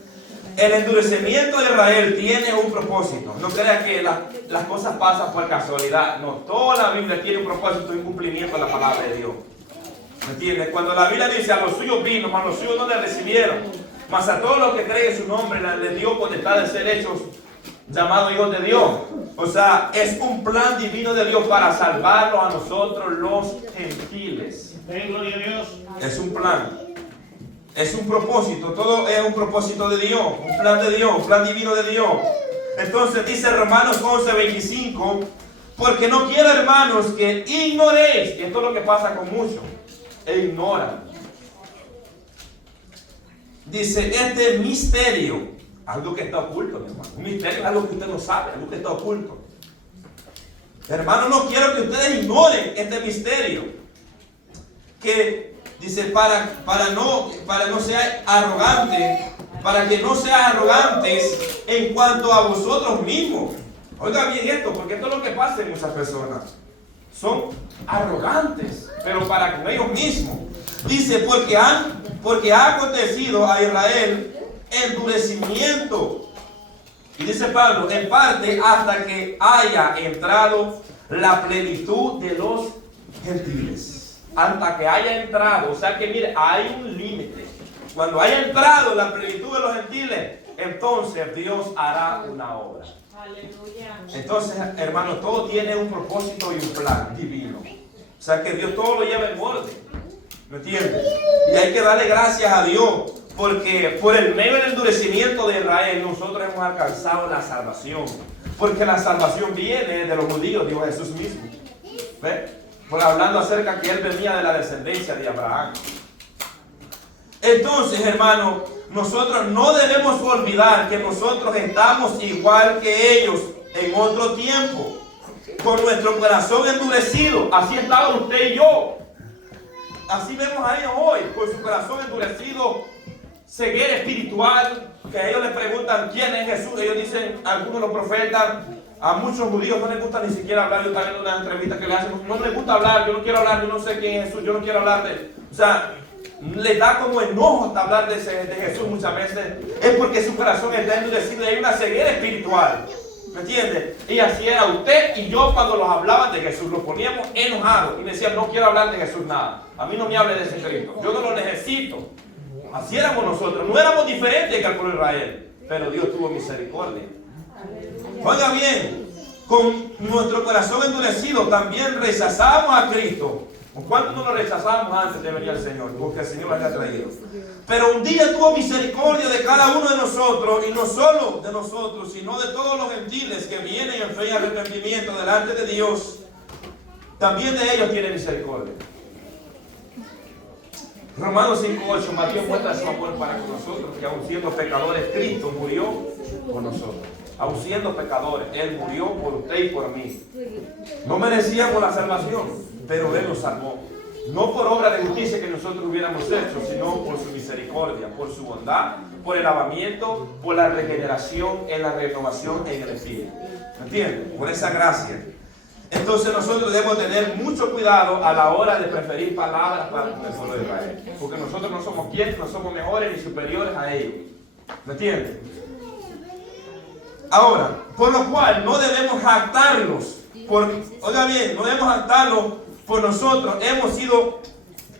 El endurecimiento de Israel tiene un propósito. No crea que las cosas pasan por casualidad. No, toda la Biblia tiene un propósito y un cumplimiento de la palabra de Dios. ¿Me entiendes? Cuando la Biblia dice: a los suyos vino, mas los suyos no le recibieron, mas a todos los que creen en su nombre le dio potestad de ser hechos llamados hijos de Dios. O sea, es un plan divino de Dios para salvarlos a nosotros los gentiles. Gloria a Dios. Es un plan. Es un propósito, todo es un propósito de Dios, un plan de Dios, un plan divino de Dios. Entonces dice Romanos 11:25, porque no quiero, hermanos, que ignoréis, y esto es lo que pasa con muchos, e ignoran. dice, este misterio, algo que está oculto, mi hermano. Un misterio es algo que usted no sabe, algo que está oculto. Hermano, no quiero que ustedes ignoren este misterio. Que dice, para no ser arrogante, para que no sean arrogantes en cuanto a vosotros mismos. Oiga bien esto, porque esto es lo que pasa en muchas personas. Son arrogantes, pero para con ellos mismos. Dice, porque ha acontecido a Israel endurecimiento. Y dice Pablo, en parte hasta que haya entrado la plenitud de los gentiles. Hasta que haya entrado, o sea que mire, hay un límite. Cuando haya entrado la plenitud de los gentiles, entonces Dios hará una obra. Aleluya. Entonces, hermanos, todo tiene un propósito y un plan divino. O sea que Dios todo lo lleva en orden. ¿Me entiendes? Y hay que darle gracias a Dios, porque por el medio del endurecimiento de Israel nosotros hemos alcanzado la salvación. Porque la salvación viene de los judíos, dijo Jesús mismo. ¿Ve? Por hablando acerca que él venía de la descendencia de Abraham. Entonces, hermano, nosotros no debemos olvidar que nosotros estamos igual que ellos en otro tiempo, con nuestro corazón endurecido. Así estaban usted y yo. Así vemos a ellos hoy, con su corazón endurecido, ceguera espiritual, que a ellos les preguntan quién es Jesús. Ellos dicen, algunos de los profetas, a muchos judíos no les gusta ni siquiera hablar. Yo estaba viendo una entrevista que le hacen, no les gusta hablar, yo no quiero hablar, yo no sé quién es Jesús, yo no quiero hablar de él. O sea, les da como enojo hasta hablar de Jesús muchas veces. Es porque su corazón está endurecido y hay una ceguera espiritual. ¿Me entiende? Y así era usted y yo cuando los hablaban de Jesús, los poníamos enojados y decían, no quiero hablar de Jesús nada. A mí no me hable de ese Cristo, yo no lo necesito. Así éramos nosotros, no éramos diferentes que el pueblo de Israel, pero Dios tuvo misericordia. Oiga bien, con nuestro corazón endurecido también rechazamos a Cristo. ¿Cuánto no lo rechazamos antes de venir al Señor? Porque el Señor lo había traído. Pero un día tuvo misericordia de cada uno de nosotros, y no solo de nosotros, sino de todos los gentiles que vienen en fe y arrepentimiento delante de Dios. También de ellos tiene misericordia. Romanos 5:8, más Dios muestra su amor para con nosotros, que aun siendo pecadores, Cristo murió por nosotros. Aun siendo pecadores, Él murió por usted y por mí. No merecíamos la salvación, pero Él nos salvó. No por obra de justicia que nosotros hubiéramos hecho, sino por su misericordia, por su bondad, por el lavamiento, por la regeneración, en la renovación en el Espíritu. ¿Me entienden? Por esa gracia. Entonces nosotros debemos tener mucho cuidado a la hora de preferir palabras para el pueblo de Israel. Porque nosotros no somos quienes, no somos mejores ni superiores a ellos. ¿Me entienden? Ahora, por lo cual no debemos jactarnos. Oiga bien, no debemos jactarnos por nosotros.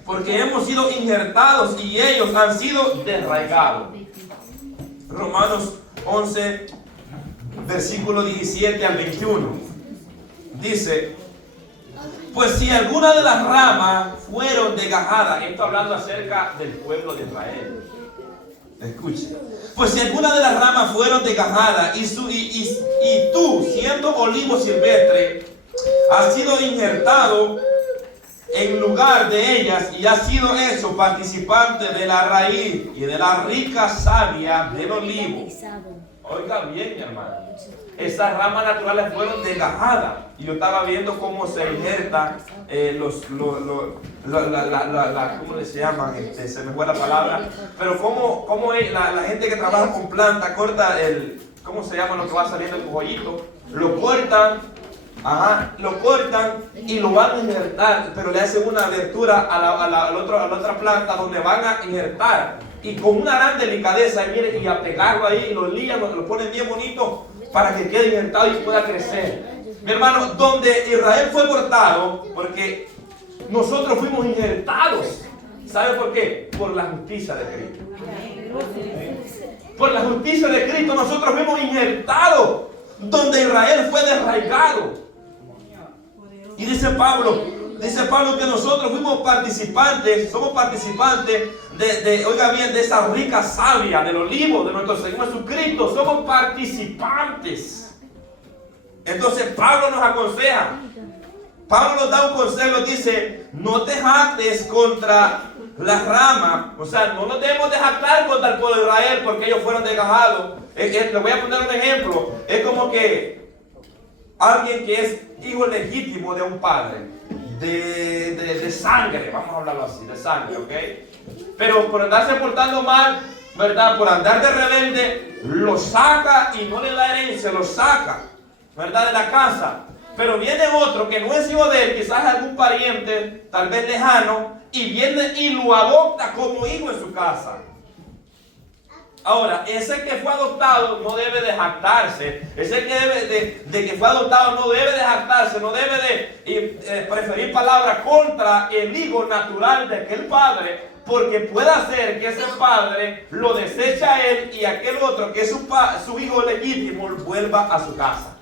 Porque hemos sido injertados y ellos han sido desraigados. Romanos 11, versículo 17 al 21. Dice, pues si alguna de las ramas fueron desgajadas, esto hablando acerca del pueblo de Israel. Escuche. Pues si alguna de las ramas fueron desgajadas y tú, siendo olivo silvestre, has sido injertado en lugar de ellas y has sido hecho participante de la raíz y de la rica savia del olivo. Oiga bien, mi hermano. Esas ramas naturales fueron desgajadas. Y yo estaba viendo cómo se injerta ¿cómo se llaman? Se me fue la palabra. Pero cómo la gente que trabaja con planta corta ¿cómo se llama lo que va saliendo el joyito? Lo cortan y lo van a injertar, pero le hacen una abertura a la otra planta donde van a injertar. Y con una gran delicadeza, y a pegarlo ahí, y lo lían, lo ponen bien bonito para que quede injertado y pueda crecer. Mi hermano, donde Israel fue cortado, porque nosotros fuimos injertados. ¿Sabe por qué? Por la justicia de Cristo. Por la justicia de Cristo nosotros fuimos injertados, donde Israel fue desarraigado. Y dice Pablo que nosotros somos participantes oiga bien, de esa rica savia del olivo de nuestro Señor Jesucristo. Somos participantes. Entonces Pablo nos aconseja. Pablo nos da un consejo, dice, no te jactes contra la rama, o sea, no nos debemos de jactar contra el pueblo de Israel porque ellos fueron desgajados. Le voy a poner un ejemplo. Es como que alguien que es hijo legítimo de un padre, de sangre, vamos a hablarlo así, de sangre, ¿ok? Pero por andarse portando mal, ¿verdad? Por andar de rebelde, lo saca y no le da herencia, lo saca, ¿verdad? De la casa. Pero viene otro que no es hijo de él, quizás algún pariente, tal vez lejano, y viene y lo adopta como hijo en su casa. Ahora, ese que fue adoptado no debe de jactarse. Ese que debe de que fue adoptado no debe de jactarse, no debe de preferir palabras contra el hijo natural de aquel padre, porque puede hacer que ese padre lo deseche a él y aquel otro que es su hijo legítimo vuelva a su casa.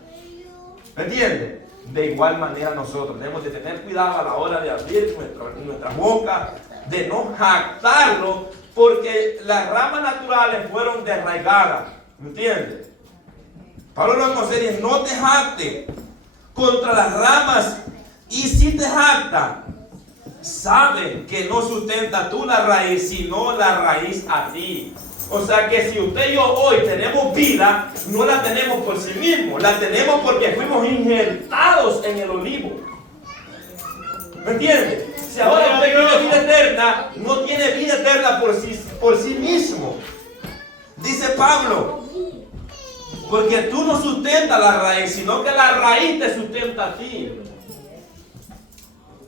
¿Me entiende? De igual manera nosotros debemos de tener cuidado a la hora de abrir nuestra boca, de no jactarlo, porque las ramas naturales fueron desarraigadas. ¿Me entiendes? Pablo lo aconseja, no te jactes contra las ramas, y si te jacta, sabe que no sustenta tú la raíz, sino la raíz a ti. O sea que si usted y yo hoy tenemos vida, no la tenemos por sí mismo, la tenemos porque fuimos injertados en el olivo. ¿Me entiende? Si ahora usted tiene vida eterna, no tiene vida eterna por sí mismo. Dice Pablo, porque tú no sustentas la raíz, sino que la raíz te sustenta a ti.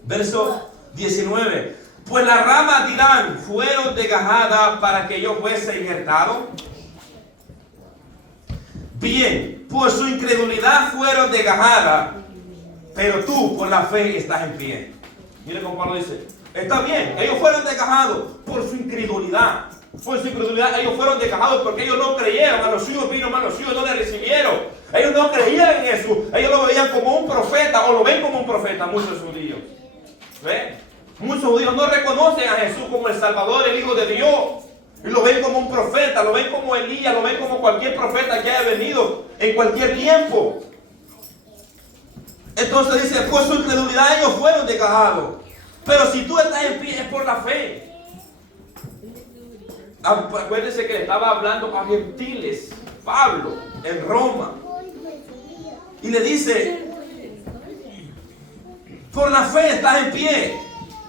Verso 19. Pues las ramas dirán, fueron desgajadas para que yo fuese injertado. Bien, por su incredulidad fueron desgajadas, pero tú por la fe estás en pie. Mire cómo Pablo dice, está bien, ellos fueron desgajados por su incredulidad. Por su incredulidad ellos fueron desgajados porque ellos no creyeron, a los suyos vino, a los suyos no le recibieron. Ellos no creían en Jesús, ellos lo veían como un profeta, o lo ven como un profeta, muchos judíos. ¿Ven? Muchos judíos no reconocen a Jesús como el Salvador, el Hijo de Dios. Y lo ven como un profeta, lo ven como Elías, lo ven como cualquier profeta que haya venido en cualquier tiempo. Entonces dice, por su incredulidad ellos fueron desgajados. Pero si tú estás en pie es por la fe. Acuérdense que le estaba hablando a gentiles, Pablo, en Roma. Y le dice, por la fe estás en pie.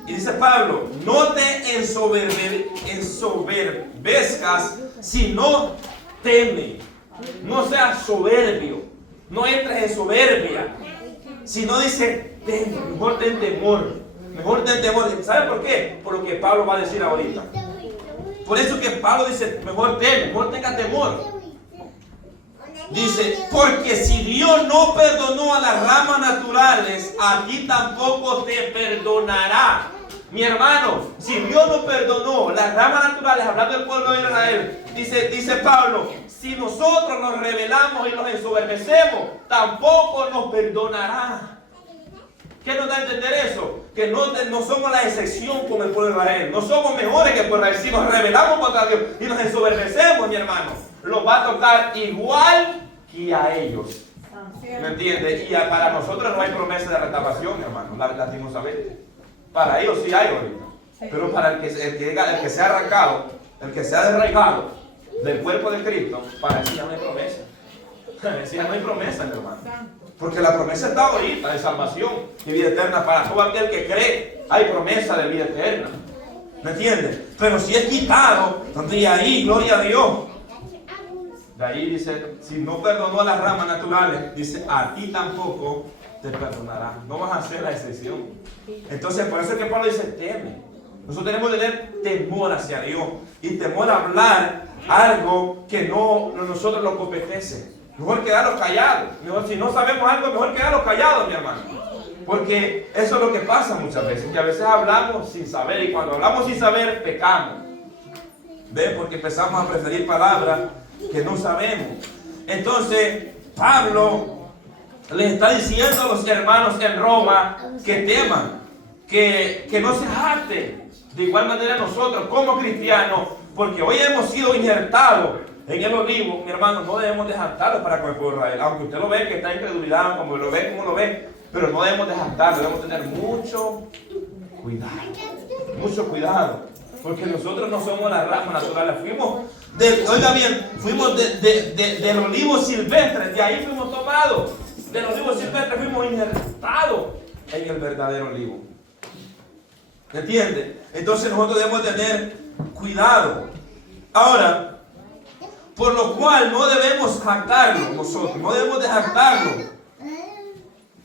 Y dice Pablo, no te ensoberbezcas, sino teme. No seas soberbio, no entres en soberbia, sino dice, teme, mejor ten temor. Mejor ten temor. ¿Sabe por qué? Por lo que Pablo va a decir ahorita. Por eso que Pablo dice, mejor teme, mejor tenga temor. Dice, porque si Dios no perdonó a las ramas naturales, a ti tampoco te perdonará. Mi hermano, si Dios no perdonó las ramas naturales, hablando del pueblo de Israel, dice Pablo, si nosotros nos rebelamos y nos ensoberbecemos, tampoco nos perdonará. ¿Qué nos da a entender eso? Que no somos la excepción con el pueblo de Israel. No somos mejores que el pueblo de Israel. Si nos rebelamos contra Dios y nos ensoberbecemos, mi hermano, los va a tocar igual que a ellos. ¿Me entiendes? Y para nosotros no hay promesa de restauración, mi hermano, lastimosamente. Para ellos sí hay ahorita. Pero para el que sea arrancado, el que sea desarraigado del cuerpo de Cristo, para eso ya no hay promesa. Ya no hay promesa, mi hermano. Porque la promesa está ahorita de salvación y vida eterna para todo aquel que cree. Hay promesa de vida eterna. ¿Me entiendes? Pero si es quitado, de ahí, gloria a Dios. De ahí dice, si no perdonó a las ramas naturales, dice, a ti tampoco te perdonará. No vas a hacer la excepción. Entonces, por eso es que Pablo dice, teme. Nosotros tenemos que tener temor hacia Dios. Y temor a hablar algo que no nosotros nos competece. Mejor quedarnos callados. Mejor, si no sabemos algo, mejor quedarnos callados, mi hermano. Porque eso es lo que pasa muchas veces. Que a veces hablamos sin saber. Y cuando hablamos sin saber, pecamos. ¿Ven? Porque empezamos a preferir palabras que no sabemos. Entonces, Pablo les está diciendo a los hermanos en Roma que teman, que no se jacten. De igual manera nosotros como cristianos, porque hoy hemos sido injertados en el olivo, mi hermano, no debemos de jactarlo para con el pueblo de Israel. Aunque usted lo ve que está en incredulidad, como lo ve, pero no debemos de jactarlo, debemos tener mucho cuidado. Mucho cuidado. Porque nosotros no somos las ramas naturales. Oiga bien, fuimos del olivo silvestre. De ahí fuimos tomados. Del olivo silvestre fuimos injertados en el verdadero olivo. ¿Me entiende? Entonces nosotros debemos tener cuidado. Ahora, por lo cual no debemos jactarnos nosotros. No debemos de jactarnos.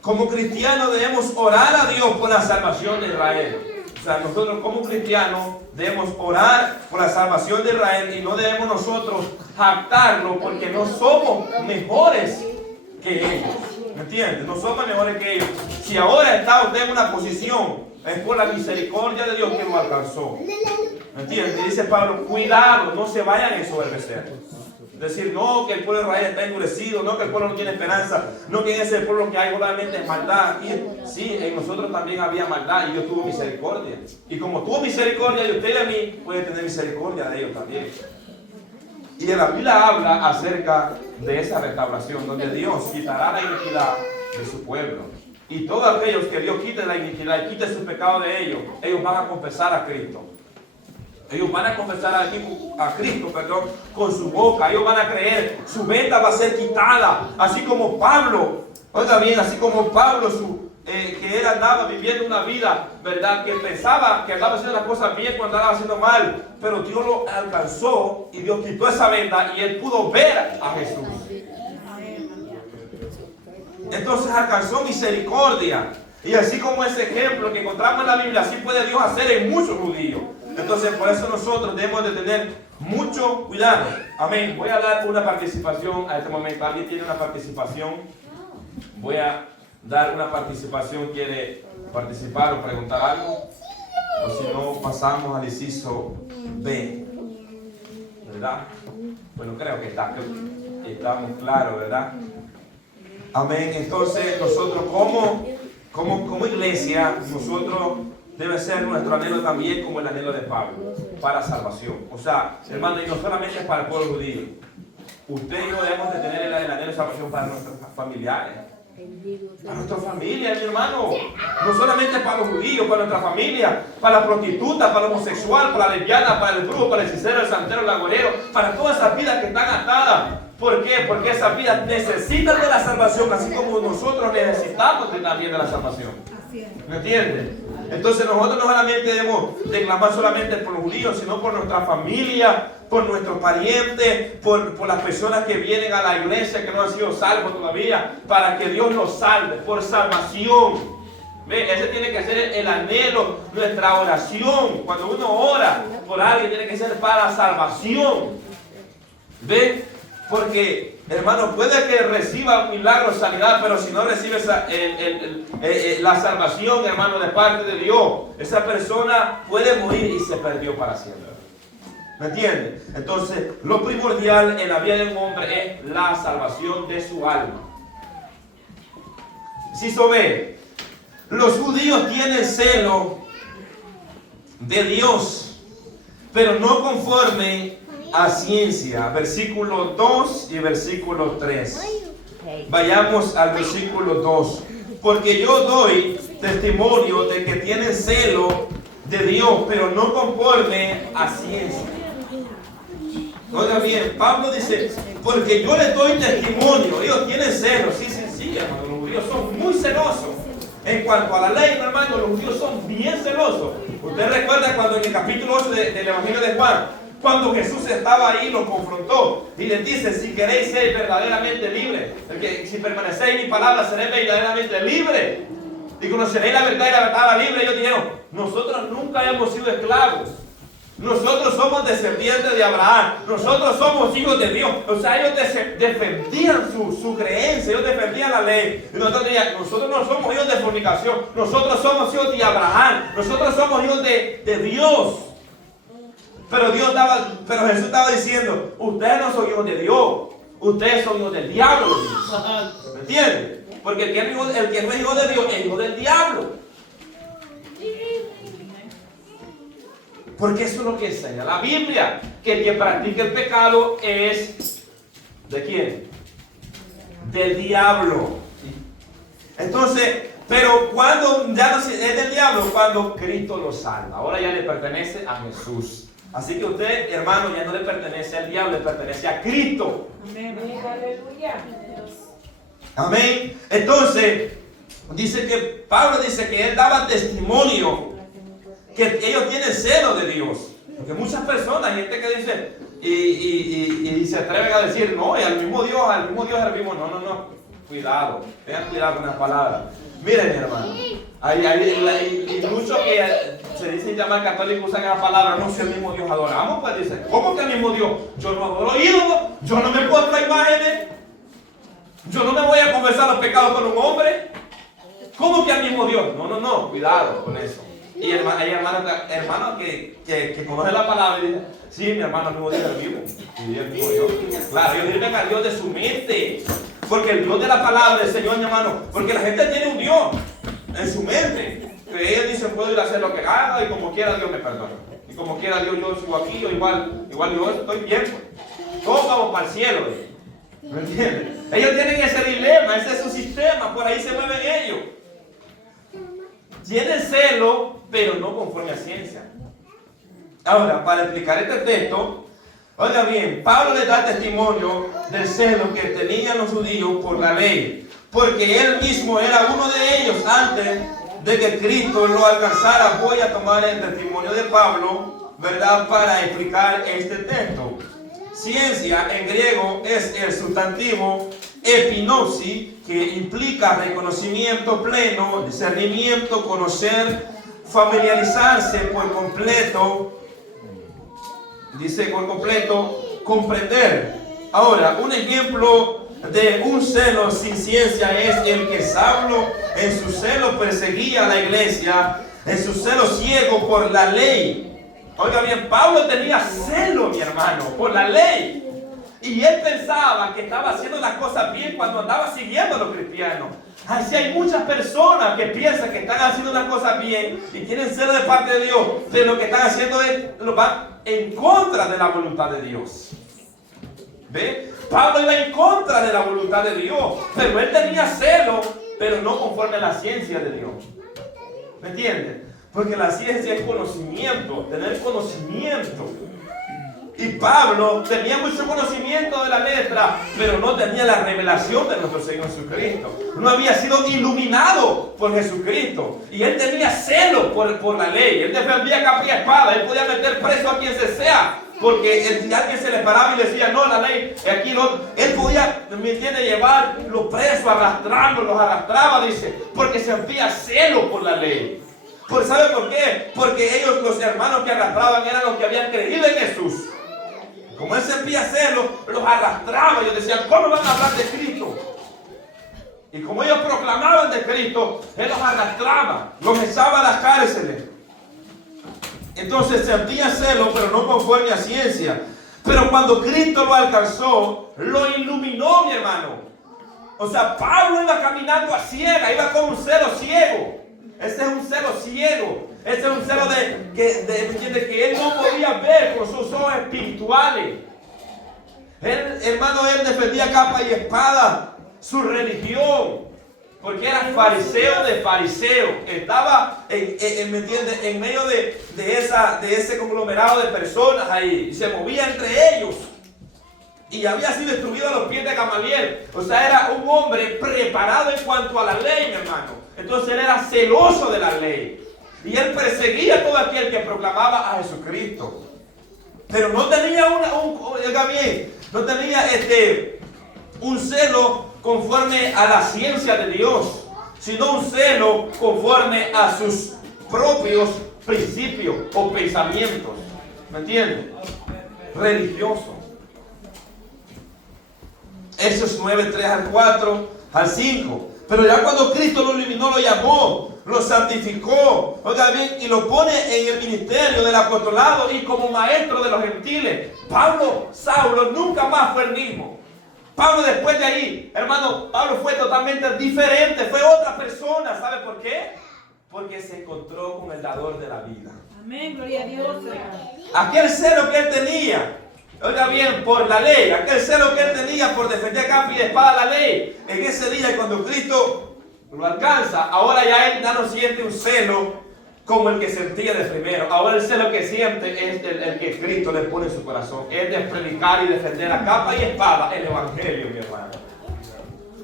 Como cristianos debemos orar a Dios por la salvación de Israel. O sea, nosotros como cristianos debemos orar por la salvación de Israel y no debemos nosotros jactarnos porque no somos mejores que ellos. ¿Me entiendes? No somos mejores que ellos. Si ahora está usted en una posición, es por la misericordia de Dios que lo alcanzó. ¿Me entiendes? Y dice Pablo, cuidado, no se vayan a ensoberbecer. Decir, no, que el pueblo de Israel está endurecido, no, que el pueblo no tiene esperanza, no, que en ese pueblo que hay solamente es maldad. Y sí, en nosotros también había maldad y Dios tuvo misericordia. Y como tuvo misericordia de usted y de mí, puede tener misericordia de ellos también. Y en la Biblia habla acerca de esa restauración, donde Dios quitará la iniquidad de su pueblo. Y todos aquellos que Dios quite la iniquidad y quite su pecado de ellos, ellos van a confesar a Cristo. Ellos van a confesar a Cristo, con su boca. Ellos van a creer. Su venda va a ser quitada. Así como Pablo, oiga bien, así como Pablo, que él andaba viviendo una vida, ¿verdad? Que pensaba que andaba haciendo las cosas bien cuando andaba haciendo mal. Pero Dios lo alcanzó y Dios quitó esa venda y él pudo ver a Jesús. Entonces alcanzó misericordia. Y así como ese ejemplo que encontramos en la Biblia, así puede Dios hacer en muchos judíos. Entonces, por eso nosotros debemos de tener mucho cuidado. Amén. Voy a dar una participación a este momento. ¿Alguien tiene una participación? Voy a dar una participación. ¿Quiere participar o preguntar algo? O si no, pasamos al inciso B. ¿Verdad? Bueno, creo que estamos claros, ¿verdad? Amén. Entonces, nosotros como iglesia, nosotros debe ser nuestro anhelo también como el anhelo de Pablo, para salvación. O sea, hermano, y no solamente es para el pueblo judío. Usted y yo debemos de tener el anhelo de salvación para nuestros familiares. Para nuestra familia, mi hermano. No solamente para los judíos, para nuestra familia, para la prostituta, para el homosexual, para la lesbiana, para el brujo, para el hechicero, el santero, el agorero, para todas esas vidas que están atadas. ¿Por qué? Porque esas vidas necesitan de la salvación, así como nosotros necesitamos también de la salvación. ¿Me entiendes? Entonces nosotros no solamente debemos declamar solamente por los judíos, sino por nuestra familia, por nuestros parientes, por las personas que vienen a la iglesia que no han sido salvos todavía, para que Dios los salve, por salvación. ¿Ve? Ese tiene que ser el anhelo, nuestra oración. Cuando uno ora por alguien, tiene que ser para salvación. ¿Ve? Porque, hermano, puede que reciba un milagro, sanidad, pero si no recibe la salvación, hermano, de parte de Dios, esa persona puede morir y se perdió para siempre. ¿Me entiende? Entonces, lo primordial en la vida de un hombre es la salvación de su alma. Si se ve, los judíos tienen celo de Dios, pero no conforme a ciencia. Versículo 2 y versículo 3. Vayamos al versículo 2. Porque yo doy testimonio de que tienen celo de Dios, pero no conforme a ciencia. Oiga bien, Pablo dice, porque yo les doy testimonio. Ellos tienen celo, sí, hermano. Los judíos son muy celosos. En cuanto a la ley, hermano, los judíos son bien celosos. Usted recuerda cuando en el capítulo 8 del Evangelio de Juan, cuando Jesús estaba ahí, lo confrontó y les dice, si queréis ser verdaderamente libres, si permanecéis en mi palabra, seréis verdaderamente libres y conoceréis la verdad y la verdad la libre. Ellos dijeron, nosotros nunca hemos sido esclavos, nosotros somos descendientes de Abraham, nosotros somos hijos de Dios. O sea, ellos defendían su creencia, ellos defendían la ley. Y nosotros decíamos, nosotros no somos hijos de fornicación, nosotros somos hijos de Abraham, nosotros somos hijos de Dios. Pero Jesús estaba diciendo, ustedes no son hijos de Dios, ustedes son hijos del diablo. ¿Me entienden? Porque el que no es hijo de Dios es hijo del diablo. Porque eso es lo que enseña la Biblia, que el que practica el pecado es ¿de quién? Del diablo. Entonces, Pero cuando ya no es del diablo, cuando Cristo lo salva. Ahora ya le pertenece a Jesús. Así que usted, hermano, ya no le pertenece al diablo, le pertenece a Cristo. Amén. Aleluya. Amén. Entonces, dice que Pablo dice que él daba testimonio que ellos tienen celo de Dios. Porque muchas personas, gente que dice y se atreven a decir, no, y al mismo Dios servimos. No. Cuidado, tengan cuidado con las palabras. Miren, mi hermano, hay muchos que se dicen llamar católicos usan la palabra, no, si el mismo Dios adoramos, pues dicen, ¿cómo que el mismo Dios? Yo no adoro ídolos, yo no me pongo a imágenes, yo no me voy a confesar los pecados con un hombre. ¿Cómo que al mismo Dios? No, cuidado con eso. Y hay hermanos que conocen la palabra y dicen, sí, mi hermano, el mismo Dios es vivo. Y el mismo Dios. Claro, ellos sirven al Dios de su mente. Porque el Dios de la palabra del Señor, mi hermano, porque la gente tiene un Dios en su mente. Que ellos dicen, puedo ir a hacer lo que haga y como quiera Dios me perdona. Y como quiera Dios, yo sigo aquí, o igual yo estoy bien. Pues. Todos vamos para el cielo. ¿Me entiendes? Ellos tienen ese dilema, ese es su sistema, por ahí se mueven ellos. Tienen celo, pero no conforme a ciencia. Ahora, para explicar este texto, oiga bien, Pablo les da testimonio del celo que tenían los judíos por la ley, porque él mismo era uno de ellos antes de que Cristo lo alcanzara. Voy a tomar el testimonio de Pablo, ¿verdad?, para explicar este texto. Ciencia en griego es el sustantivo epinosis, que implica reconocimiento pleno, discernimiento, conocer, familiarizarse por completo. Dice por completo, comprender. Ahora, un ejemplo de un celo sin ciencia es el que Saulo en su celo perseguía a la iglesia, en su celo ciego por la ley. Oiga bien, Pablo tenía celo, mi hermano, por la ley. Y él pensaba que estaba haciendo las cosas bien cuando andaba siguiendo a los cristianos. Así hay muchas personas que piensan que están haciendo las cosas bien y tienen celo de parte de Dios, pero lo que están haciendo es, lo van en contra de la voluntad de Dios. ¿Ve? Pablo iba en contra de la voluntad de Dios, pero él tenía celo, pero no conforme a la ciencia de Dios. ¿Me entiendes? Porque la ciencia es conocimiento, tener conocimiento. Y Pablo tenía mucho conocimiento de la letra, pero no tenía la revelación de nuestro Señor Jesucristo. No había sido iluminado por Jesucristo. Y él tenía celo por la ley. Él defendía capa y espada. Él podía meter preso a quien se sea. Porque si alguien se le paraba y le decía, no, la ley, aquí no. Él podía, ¿me entiende?, llevar los presos, arrastrarlos, los arrastraba, dice. Porque sentía celo por la ley. ¿Sabe por qué? Porque ellos, los hermanos que arrastraban, eran los que habían creído en Jesús. Como él sentía celo, los arrastraba. Ellos decían, ¿cómo van a hablar de Cristo? Y como ellos proclamaban de Cristo, él los arrastraba, los echaba a las cárceles. Entonces sentía celo, pero no conforme a ciencia. Pero cuando Cristo lo alcanzó, lo iluminó, mi hermano. O sea, Pablo iba caminando a ciega, iba con un celo ciego. Ese es un celo ciego. Ese es un celo que él no podía ver con sus ojos espirituales. Hermano, él defendía capa y espada su religión, porque era fariseo de fariseo. Estaba ¿me entiende?, en medio de ese conglomerado de personas ahí, y se movía entre ellos. Y había sido instruido a los pies de Gamaliel. O sea, era un hombre preparado en cuanto a la ley, mi hermano. Entonces él era celoso de la ley. Y él perseguía a todo aquel que proclamaba a Jesucristo. Pero no tenía no tenía un celo conforme a la ciencia de Dios, sino un celo conforme a sus propios principios o pensamientos. ¿Me entiendes? Religioso. Hechos 9, 3 al 4 al 5. Pero ya cuando Cristo lo iluminó, lo llamó, lo santificó, oiga bien, y lo pone en el ministerio del apostolado y como maestro de los gentiles. Saulo nunca más fue el mismo. Pablo después de ahí, hermano, Pablo fue totalmente diferente, fue otra persona. ¿Sabe por qué? Porque se encontró con el dador de la vida. Amén, gloria a Dios. Aquel celo que él tenía, oiga bien, por la ley, aquel celo que él tenía por defender capa y espada la ley, en ese día cuando Cristo lo alcanza, ahora ya él ya no siente un celo como el que sentía de primero. Ahora el celo que siente es el que Cristo le pone en su corazón. Es de predicar y defender a capa y espada el evangelio, mi hermano.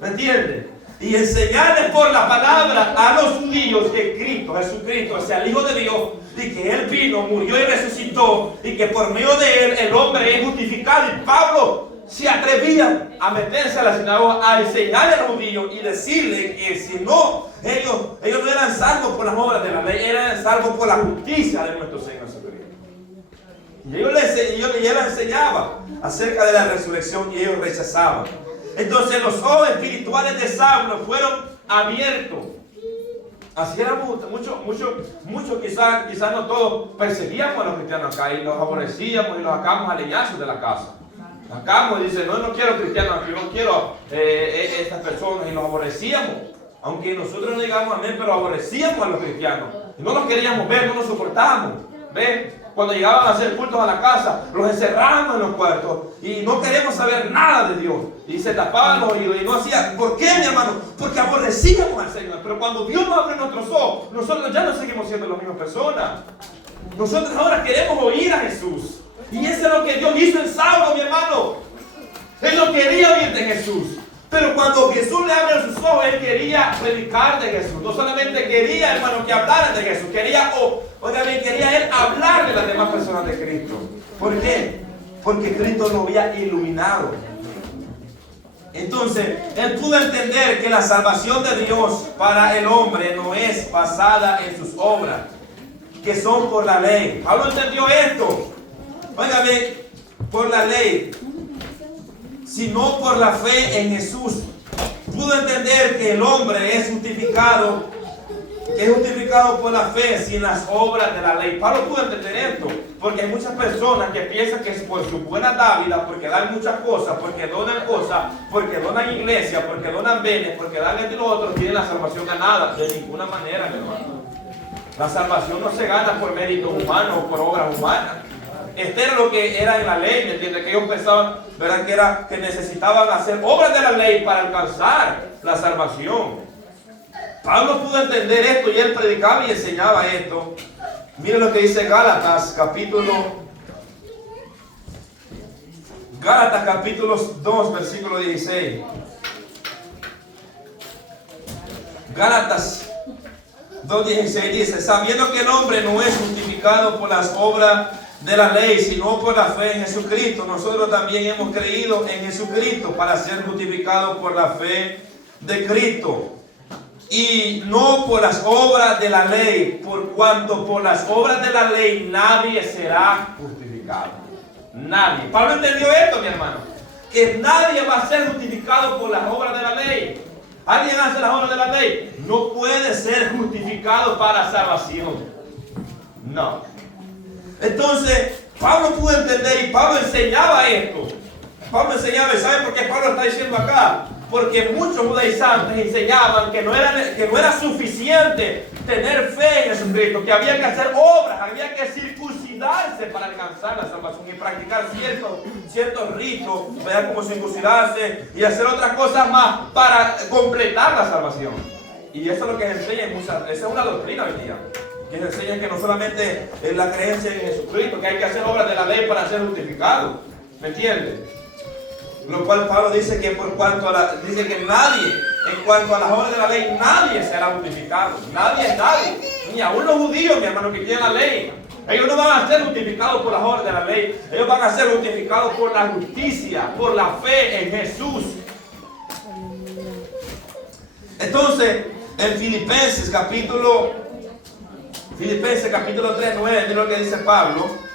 ¿Me entienden? Y enseñarles por la palabra a los judíos que Cristo, Jesucristo, es el Hijo de Dios, y que Él vino, murió y resucitó, y que por medio de Él el hombre es justificado. Y Pablo se atrevía a meterse a la sinagoga a enseñarle a los judíos y decirle que si no, ellos no eran salvos por las obras de la ley, eran salvos por la justicia de nuestro Señor Jesucristo. Y él les enseñaba acerca de la resurrección y ellos rechazaban. Entonces los ojos espirituales de Saulo fueron abiertos. Así era mucho, quizás no todos perseguíamos a los cristianos acá y los aborrecíamos y los sacamos a leñazos de la casa. Sacamos y dice, no quiero cristianos aquí, no quiero estas personas, y los aborrecíamos. Aunque nosotros no digamos amén, pero aborrecíamos a los cristianos. Y no los queríamos ver, no los soportábamos. ¿Ven? Cuando llegaban a hacer cultos a la casa, los encerrábamos en los cuartos y no queríamos saber nada de Dios. Y se tapaban los oídos y no hacían. ¿Por qué, mi hermano? Porque aborrecíamos al Señor. Pero cuando Dios nos abre nuestros ojos, nosotros ya no seguimos siendo las mismas personas. Nosotros ahora queremos oír a Jesús. Y eso es lo que Dios hizo en Saulo, mi hermano. Él no quería oír de Jesús. Pero cuando Jesús le abrió sus ojos, él quería predicar de Jesús. No solamente quería, hermano, que hablaran de Jesús. Quería él hablar de las demás personas de Cristo. ¿Por qué? Porque Cristo lo había iluminado. Entonces, él pudo entender que la salvación de Dios para el hombre no es basada en sus obras, que son por la ley. Pablo entendió esto. Óigame, por la ley, sino por la fe en Jesús. Pudo entender que el hombre es justificado por la fe sin las obras de la ley. Pablo pudo entender esto, porque hay muchas personas que piensan que es por su buena dávida, porque dan muchas cosas, porque donan iglesia, porque donan bienes, porque dan esto y lo otro, tienen la salvación ganada. De ninguna manera, mi hermano. La salvación no se gana por méritos humanos o por obras humanas. Este era lo que era en la ley, ¿me entiendes? Que ellos pensaban, ¿verdad? Que necesitaban hacer obras de la ley para alcanzar la salvación. Pablo pudo entender esto y él predicaba y enseñaba esto. Miren lo que dice Gálatas capítulo 2, versículo 16. Gálatas 2:16 dice, sabiendo que el hombre no es justificado por las obras de la ley, sino por la fe en Jesucristo, nosotros también hemos creído en Jesucristo para ser justificados por la fe de Cristo, y no por las obras de la ley, por cuanto por las obras de la ley nadie será justificado. Nadie. Pablo entendió esto, mi hermano, que nadie va a ser justificado por las obras de la ley. ¿Alguien hace las obras de la ley? No puede ser justificado para salvación. No. Entonces, Pablo pudo entender y Pablo enseñaba esto. Pablo enseñaba, ¿y saben por qué Pablo está diciendo acá? Porque muchos judaizantes enseñaban que no era suficiente tener fe en Jesucristo, que había que hacer obras, había que circuncidarse para alcanzar la salvación y practicar ciertos ritos, ¿verdad? Como circuncidarse y hacer otras cosas más para completar la salvación. Y eso es lo que se enseña, esa es una doctrina hoy día, que se enseña que no solamente es la creencia en Jesucristo, que hay que hacer obras de la ley para ser justificado, ¿me entiendes? Lo cual Pablo dice que dice que nadie, en cuanto a las obras de la ley, nadie será justificado. Nadie es nadie. Ni aún los judíos, mi hermano, que tienen la ley. Ellos no van a ser justificados por las obras de la ley. Ellos van a ser justificados por la justicia, por la fe en Jesús. Entonces, en Filipenses capítulo 3:9, mira lo que dice Pablo.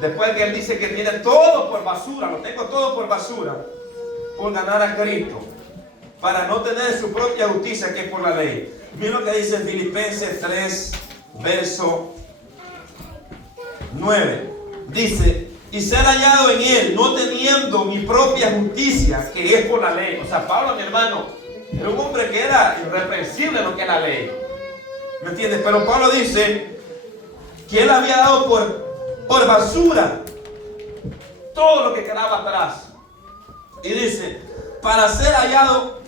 Después que él dice que tiene todo por basura, lo tengo todo por basura, por ganar a Cristo, para no tener su propia justicia que es por la ley. Mira lo que dice Filipenses 3, verso 9. Dice, y ser hallado en él, no teniendo mi propia justicia, que es por la ley. O sea, Pablo, mi hermano, era un hombre que era irreprensible en lo que es la ley. ¿Me entiendes? Pero Pablo dice que él había dado por basura todo lo que quedaba atrás. Y dice, para ser hallado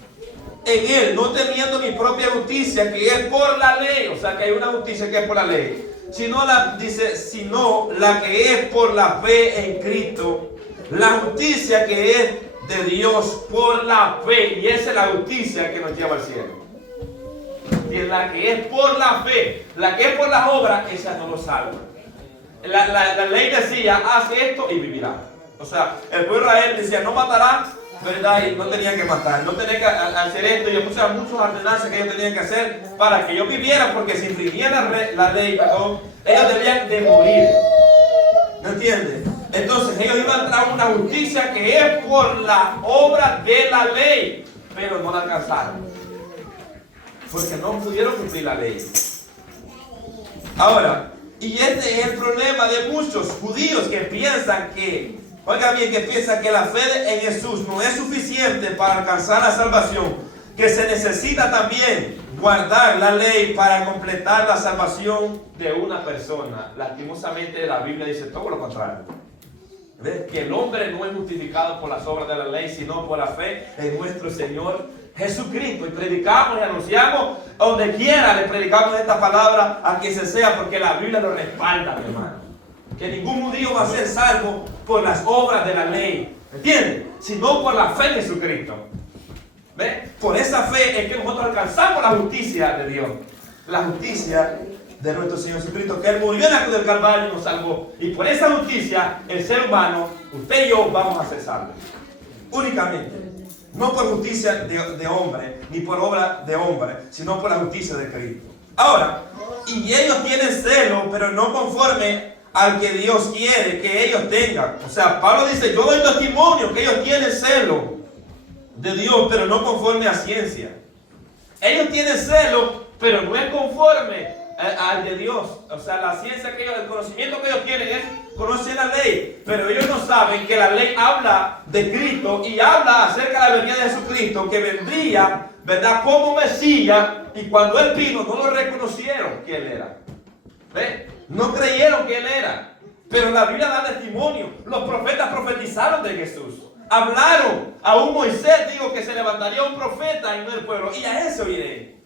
en Él, no teniendo mi propia justicia, que es por la ley, o sea que hay una justicia que es por la ley, sino la que es por la fe en Cristo, la justicia que es de Dios por la fe, y esa es la justicia que nos lleva al cielo. Y la que es por la fe, la que es por las obras, esa no lo salva. La ley decía, haz esto y vivirás. O sea, el pueblo de Israel decía, no matarás, ¿verdad? Y no tenían que matar, no tenían que hacer esto. Y yo puse muchas ordenanzas que ellos tenían que hacer para que ellos vivieran, porque si infringían la ley, perdón, ellos debían de morir. ¿No entiendes? Entonces ellos iban a entrar a una justicia que es por la obra de la ley, pero no la alcanzaron, porque no pudieron cumplir la ley. Ahora, y este es el problema de muchos judíos que piensan que, oiga bien, que piensan que la fe en Jesús no es suficiente para alcanzar la salvación, que se necesita también guardar la ley para completar la salvación de una persona. Lastimosamente la Biblia dice todo lo contrario. ¿Ves? Que el hombre no es justificado por las obras de la ley, sino por la fe en nuestro Señor Jesucristo. Y predicamos y anunciamos donde quiera, le predicamos esta palabra a quien se sea, porque la Biblia lo respalda, mi hermano. Que ningún judío va a ser salvo por las obras de la ley, ¿entiendes? Sino por la fe en Jesucristo. ¿Ves? Por esa fe es que nosotros alcanzamos la justicia de Dios, la justicia de nuestro Señor Jesucristo, que Él murió en la cruz del Calvario y nos salvó. Y por esa justicia, el ser humano, usted y yo, vamos a ser salvos. Únicamente. No por justicia de hombre, ni por obra de hombre, sino por la justicia de Cristo. Ahora, y ellos tienen celo, pero no conforme al que Dios quiere que ellos tengan. O sea, Pablo dice, yo doy testimonio que ellos tienen celo de Dios, pero no conforme a ciencia. Ellos tienen celo, pero no es conforme al de Dios. O sea, la ciencia que ellos, el conocimiento que ellos tienen es conocer la ley, pero ellos no saben que la ley habla de Cristo y habla acerca de la venida de Jesucristo, que vendría, ¿verdad?, como Mesías, y cuando Él vino no lo reconocieron que Él era. ¿Ves? No creyeron que Él era, pero la Biblia da testimonio. Los profetas profetizaron de Jesús. Hablaron a un Moisés, digo, que se levantaría un profeta en el pueblo, y a ese oiré.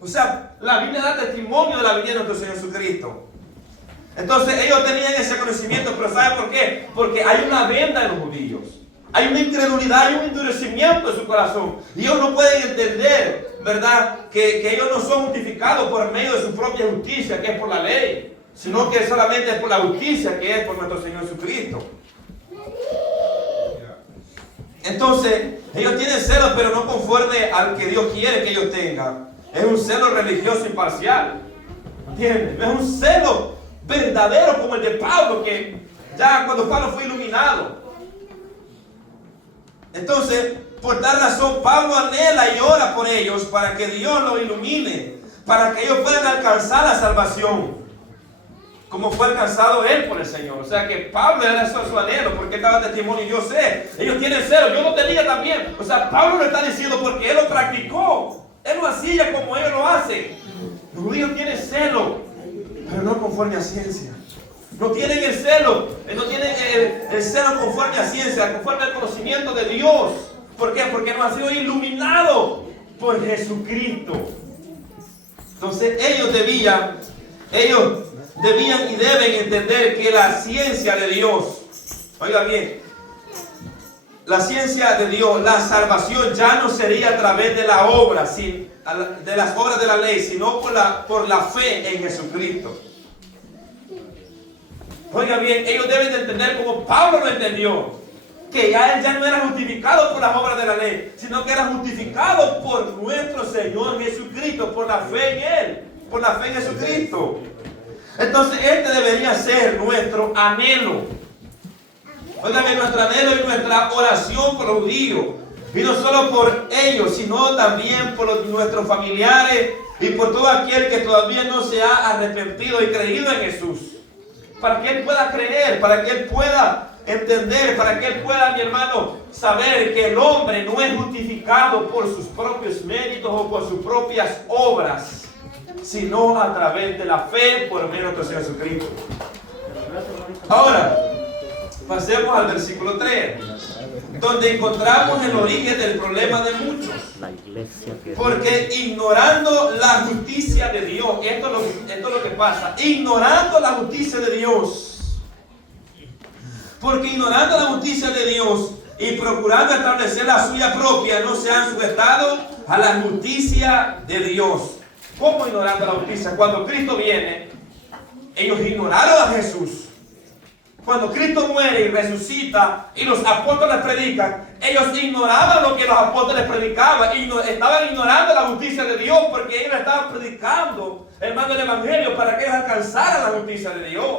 O sea, la Biblia da testimonio de la venida de nuestro Señor Jesucristo. Entonces ellos tenían ese conocimiento, pero ¿saben por qué? Porque hay una venda en los judíos. Hay una incredulidad, hay un endurecimiento en su corazón. Y ellos no pueden entender, ¿verdad?, que ellos no son justificados por medio de su propia justicia, que es por la ley, sino que solamente es por la justicia que es por nuestro Señor Jesucristo. Entonces, ellos tienen celo, pero no conforme al que Dios quiere que ellos tengan. Es un celo religioso y parcial. ¿Entiendes? Es un celo verdadero como el de Pablo, que ya cuando Pablo fue iluminado. Entonces, por tal razón, Pablo anhela y ora por ellos para que Dios los ilumine, para que ellos puedan alcanzar la salvación, como fue alcanzado él por el Señor. O sea que Pablo era eso su anhelo, porque él daba testimonio. Yo sé, ellos tienen celo, yo lo tenía también. O sea, Pablo lo está diciendo porque él lo practicó. Él lo hacía como ellos lo hacen. Los judíos tienen celo, pero no conforme a ciencia. No tienen el celo, no tienen el celo conforme a ciencia, conforme al conocimiento de Dios. ¿Por qué? Porque no ha sido iluminado por Jesucristo. Entonces ellos debían y deben entender que la ciencia de Dios, oiga bien, la ciencia de Dios, la salvación ya no sería a través de la obra, de las obras de la ley, sino por la fe en Jesucristo. Oiga bien, ellos deben de entender como Pablo lo entendió, que él ya no era justificado por las obras de la ley, sino que era justificado por nuestro Señor Jesucristo, por la fe en Él, por la fe en Jesucristo. Entonces este debería ser nuestro anhelo. Oiga bien, nuestro anhelo y nuestra oración por los judíos, y no solo por ellos, sino también por nuestros familiares y por todo aquel que todavía no se ha arrepentido y creído en Jesús. Para que él pueda creer, para que él pueda entender, para que él pueda, mi hermano, saber que el hombre no es justificado por sus propios méritos o por sus propias obras, sino a través de la fe por medio de nuestro Señor Jesucristo. Ahora, pasemos al versículo 3, donde encontramos el origen del problema de muchos. la iglesia que Porque ignorando la justicia de Dios, esto es lo que pasa, ignorando la justicia de Dios, porque ignorando la justicia de Dios y procurando establecer la suya propia, no se han sujetado a la justicia de Dios. ¿Cómo ignorando la justicia? Cuando Cristo viene, ellos ignoraron a Jesús. Cuando Cristo muere y resucita y los apóstoles predican, ellos ignoraban lo que los apóstoles predicaban y estaban ignorando la justicia de Dios, porque ellos estaban predicando, hermano, el evangelio para que ellos alcanzaran la justicia de Dios.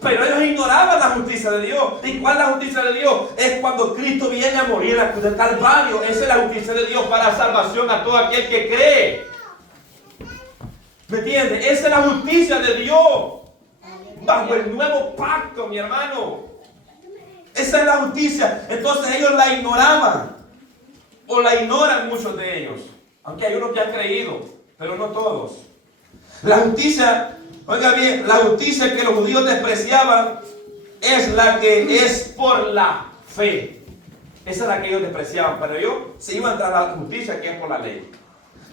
Pero ellos ignoraban la justicia de Dios. ¿Y cuál es la justicia de Dios? Es cuando Cristo viene a morir en la cruz del Calvario. Esa es la justicia de Dios para salvación a todo aquel que cree. ¿Me entiendes? Esa es la justicia de Dios bajo el nuevo pacto, mi hermano. Esa es la justicia. Entonces ellos la ignoraban, o la ignoran muchos de ellos, aunque hay unos que han creído, pero no todos. La justicia, oiga bien, la justicia que los judíos despreciaban es la que es por la fe. Esa es la que ellos despreciaban, pero ellos se iban tras la justicia que es por la ley.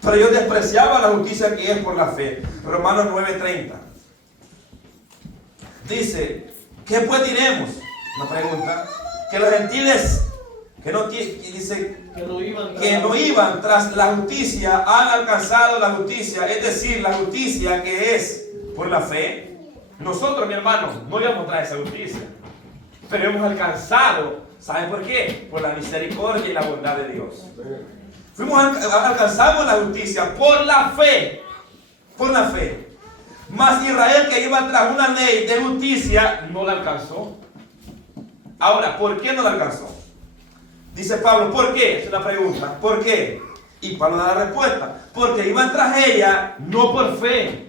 Pero ellos despreciaban la justicia que es por la fe. Romanos 9:30. Dice, ¿qué pues diremos? Una pregunta. Que los gentiles que no iban tras la justicia han alcanzado la justicia, es decir, la justicia que es por la fe. Nosotros, mi hermano, no íbamos tras esa justicia, pero hemos alcanzado. ¿Saben por qué? Por la misericordia y la bondad de Dios. Alcanzamos la justicia por la fe. Por la fe. Mas Israel, que iba tras una ley de justicia, no la alcanzó. Ahora, ¿por qué no la alcanzó? Dice Pablo, ¿por qué? Es una pregunta. ¿Por qué? Y Pablo da la respuesta. Porque iban tras ella no por fe,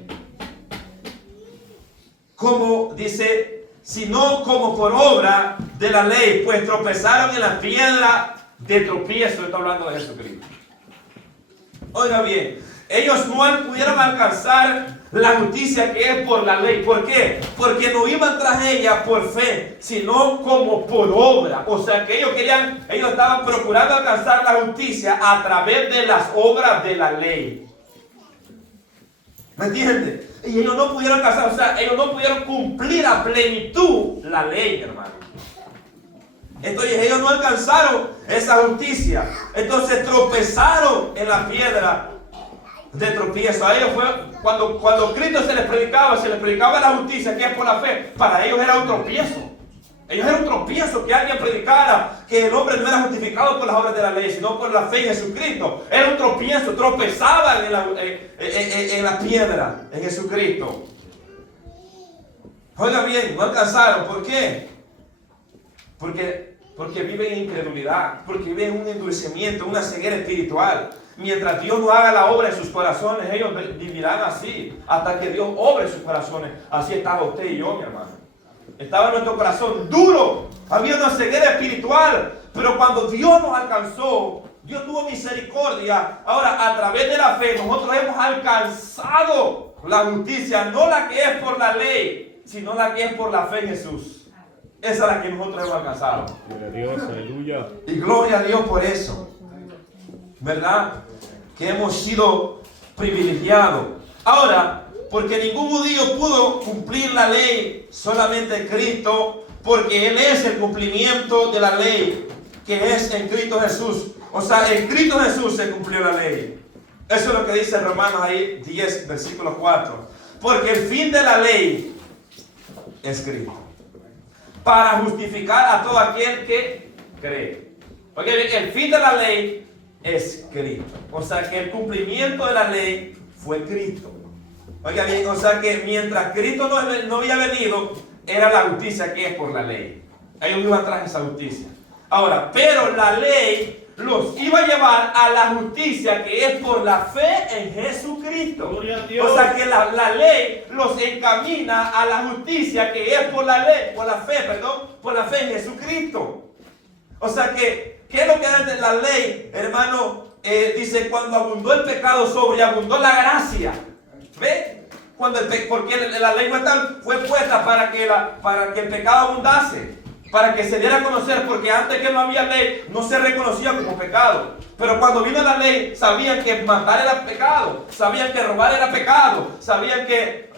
como dice, sino como por obra de la ley, pues tropezaron en la piedra de tropiezo. Estoy hablando de Jesucristo. Oiga bien, ellos no pudieron alcanzar la justicia que es por la ley. ¿Por qué? Porque no iban tras ella por fe, sino como por obra. O sea que ellos estaban procurando alcanzar la justicia a través de las obras de la ley. ¿Me entiendes? Y ellos no pudieron alcanzar, o sea, ellos no pudieron cumplir a plenitud la ley, hermano. Entonces ellos no alcanzaron esa justicia. Entonces tropezaron en la piedra de tropiezo. A ellos fue cuando Cristo se les predicaba la justicia que es por la fe. Para ellos era un tropiezo. Ellos era un tropiezo que alguien predicara que el hombre no era justificado por las obras de la ley, sino por la fe en Jesucristo. Era un tropiezo. Tropezaban en la piedra, en Jesucristo. Oiga bien, no alcanzaron. ¿Por qué? Porque viven en incredulidad, porque viven en un endurecimiento, una ceguera espiritual. Mientras Dios no haga la obra en sus corazones, ellos vivirán así, hasta que Dios obre en sus corazones. Así estaba usted y yo, mi hermano. Estaba nuestro corazón duro, había una ceguera espiritual, pero cuando Dios nos alcanzó, Dios tuvo misericordia. Ahora, a través de la fe, nosotros hemos alcanzado la justicia, no la que es por la ley, sino la que es por la fe en Jesús. Esa es la que nosotros hemos alcanzado. Gloria a Dios, aleluya. Y gloria a Dios por eso. ¿Verdad? Que hemos sido privilegiados. Ahora, porque ningún judío pudo cumplir la ley, solamente Cristo, porque Él es el cumplimiento de la ley, que es en Cristo Jesús. O sea, en Cristo Jesús se cumplió la ley. Eso es lo que dice Romanos ahí 10, versículo 4. Porque el fin de la ley es Cristo, para justificar a todo aquel que cree. Oye, el fin de la ley es Cristo. O sea que el cumplimiento de la ley fue Cristo. Oiga bien, o sea que mientras Cristo no había venido, era la justicia que es por la ley. Ellos iban tras esa justicia. Ahora, pero la ley los iba a llevar a la justicia que es por la fe en Jesucristo. Gloria a Dios. O sea que la ley los encamina a la justicia que es por la ley, por la fe en Jesucristo. O sea que, ¿qué es lo que hace la ley, hermano? Dice, cuando abundó el pecado, sobreabundó la gracia. ¿Ve? Porque la ley fue puesta para que el pecado abundase. para que se diera a conocer, porque antes que no había ley, no se reconocía como pecado. Pero cuando vino la ley, sabían que matar era pecado, sabían que robar era pecado, sabían que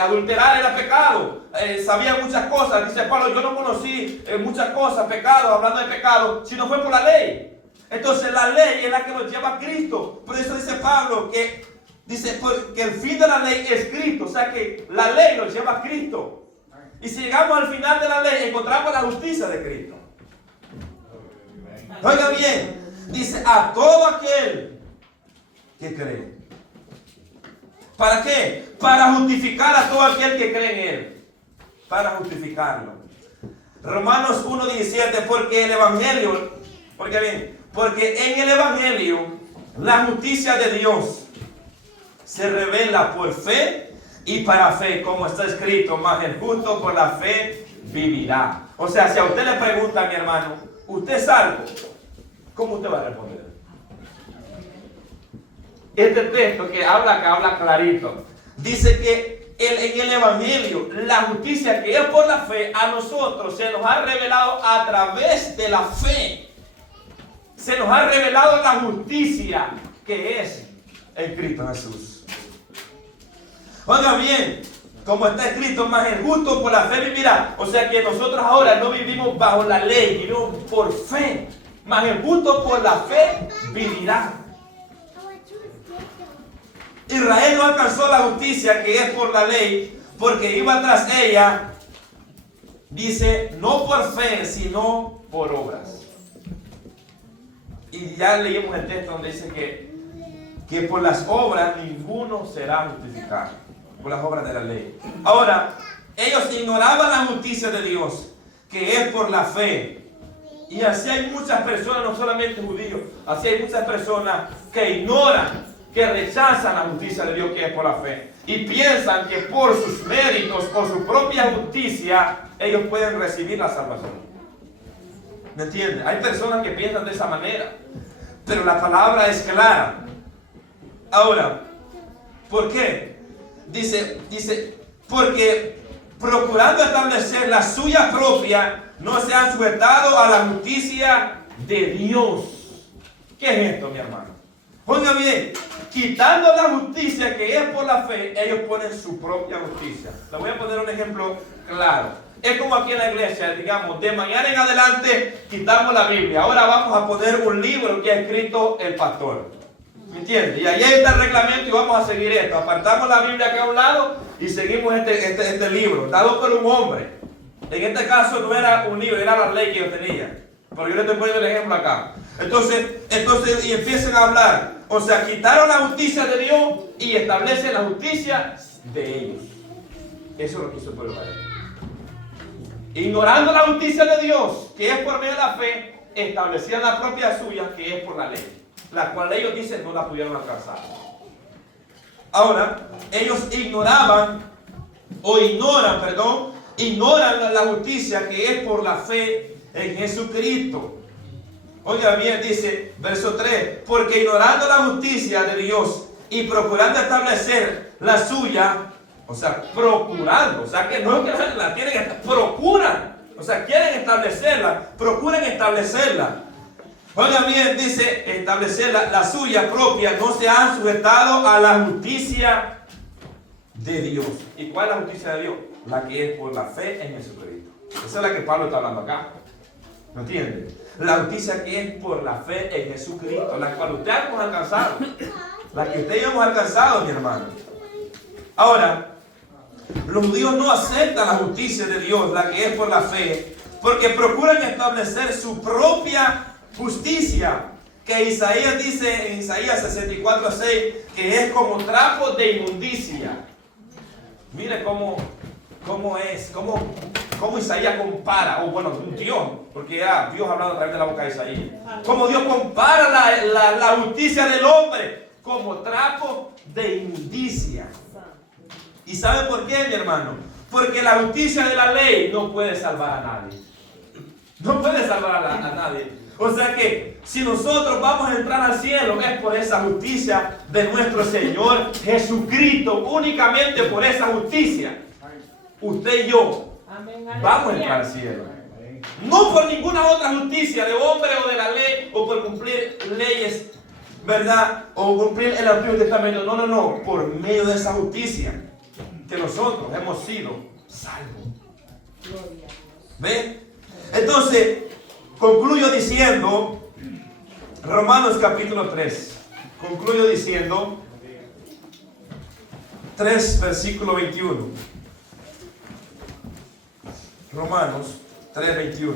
adulterar era pecado, sabían muchas cosas. Dice Pablo, yo no conocí muchas cosas, pecado, hablando de pecado, si no fue por la ley. Entonces la ley es la que nos lleva a Cristo. Por eso dice Pablo que dice que el fin de la ley es Cristo, o sea que la ley nos lleva a Cristo. Y si llegamos al final de la ley, encontramos la justicia de Cristo. Oiga bien, dice a todo aquel que cree. ¿Para qué? Para justificar a todo aquel que cree en Él. Para justificarlo. Romanos 1:17, porque el Evangelio, porque en el Evangelio la justicia de Dios se revela por fe y para fe, como está escrito, mas el justo por la fe vivirá. O sea, si a usted le pregunta, mi hermano, ¿usted es salvo? ¿Cómo usted va a responder? Este texto que habla clarito, dice que en el Evangelio, la justicia que es por la fe, a nosotros se nos ha revelado a través de la fe. Se nos ha revelado la justicia que es en Cristo Jesús. Oiga bien, como está escrito, más el justo por la fe vivirá. O sea que nosotros ahora no vivimos bajo la ley, vivimos por fe. Más el justo por la fe vivirá. Israel no alcanzó la justicia que es por la ley, porque iba tras ella, dice, no por fe, sino por obras. Y ya leímos el texto donde dice que por las obras ninguno será justificado. Por las obras de la ley. Ahora, ellos ignoraban la justicia de Dios, que es por la fe. Y así hay muchas personas, no solamente judíos, así hay muchas personas que ignoran, que rechazan la justicia de Dios, que es por la fe. Y piensan que por sus méritos o su propia justicia, ellos pueden recibir la salvación. ¿Me entienden? Hay personas que piensan de esa manera, pero la palabra es clara. Ahora, ¿por qué? Dice, porque procurando establecer la suya propia, no se han sujetado a la justicia de Dios. ¿Qué es esto, mi hermano? Oiga bien, quitando la justicia que es por la fe, ellos ponen su propia justicia. Le voy a poner un ejemplo claro. Es como aquí en la iglesia, digamos, de mañana en adelante quitamos la Biblia. Ahora vamos a poner un libro que ha escrito el pastor. ¿Me entiendes? Y ahí está el reglamento y vamos a seguir esto. Apartamos la Biblia acá a un lado y seguimos este libro, dado por un hombre. En este caso no era un libro, era la ley que yo tenía. Pero yo le estoy poniendo el ejemplo acá. Entonces, y empiezan a hablar. O sea, quitaron la justicia de Dios y establecen la justicia de ellos. Eso es lo que hizo el pueblo de Israel. Ignorando la justicia de Dios, que es por medio de la fe, establecían la propia suya, que es por la ley, la cual ellos dicen no la pudieron alcanzar. Ahora, ellos ignoran la justicia que es por la fe en Jesucristo. Oiga bien, dice verso 3, porque ignorando la justicia de Dios y procurando establecer la suya, o sea, procurando, o sea, que no es que la tienen, procuran, o sea, quieren establecerla, procuran establecerla. Oiga bien, dice, establecer la suya propia, no se han sujetado a la justicia de Dios. ¿Y cuál es la justicia de Dios? La que es por la fe en Jesucristo. Esa es la que Pablo está hablando acá. ¿Me entiende? La justicia que es por la fe en Jesucristo, la cual usted hemos alcanzado. La que usted y yo hemos alcanzado, mi hermano. Ahora, los judíos no aceptan la justicia de Dios, la que es por la fe, porque procuran establecer su propia justicia, que Isaías dice en Isaías 64:6, que es como trapo de inmundicia. Mire cómo Isaías compara, o bueno, Dios, porque ya Dios ha hablado a través de la boca de Isaías, como Dios compara la justicia del hombre como trapo de inmundicia. ¿Y sabe por qué, mi hermano? Porque la justicia de la ley no puede salvar a nadie. No puede salvar a nadie. O sea que si nosotros vamos a entrar al cielo es por esa justicia de nuestro Señor Jesucristo. Únicamente por esa justicia. Usted y yo Amén. vamos a entrar al cielo. No por ninguna otra justicia de hombre o de la ley o por cumplir leyes, ¿verdad? O cumplir el Antiguo Testamento. No, no, no. Por medio de esa justicia que nosotros hemos sido salvos. ¿Ven? Entonces, concluyo diciendo, Romanos capítulo 3. Concluyo diciendo, 3 versículo 21. Romanos 3, 21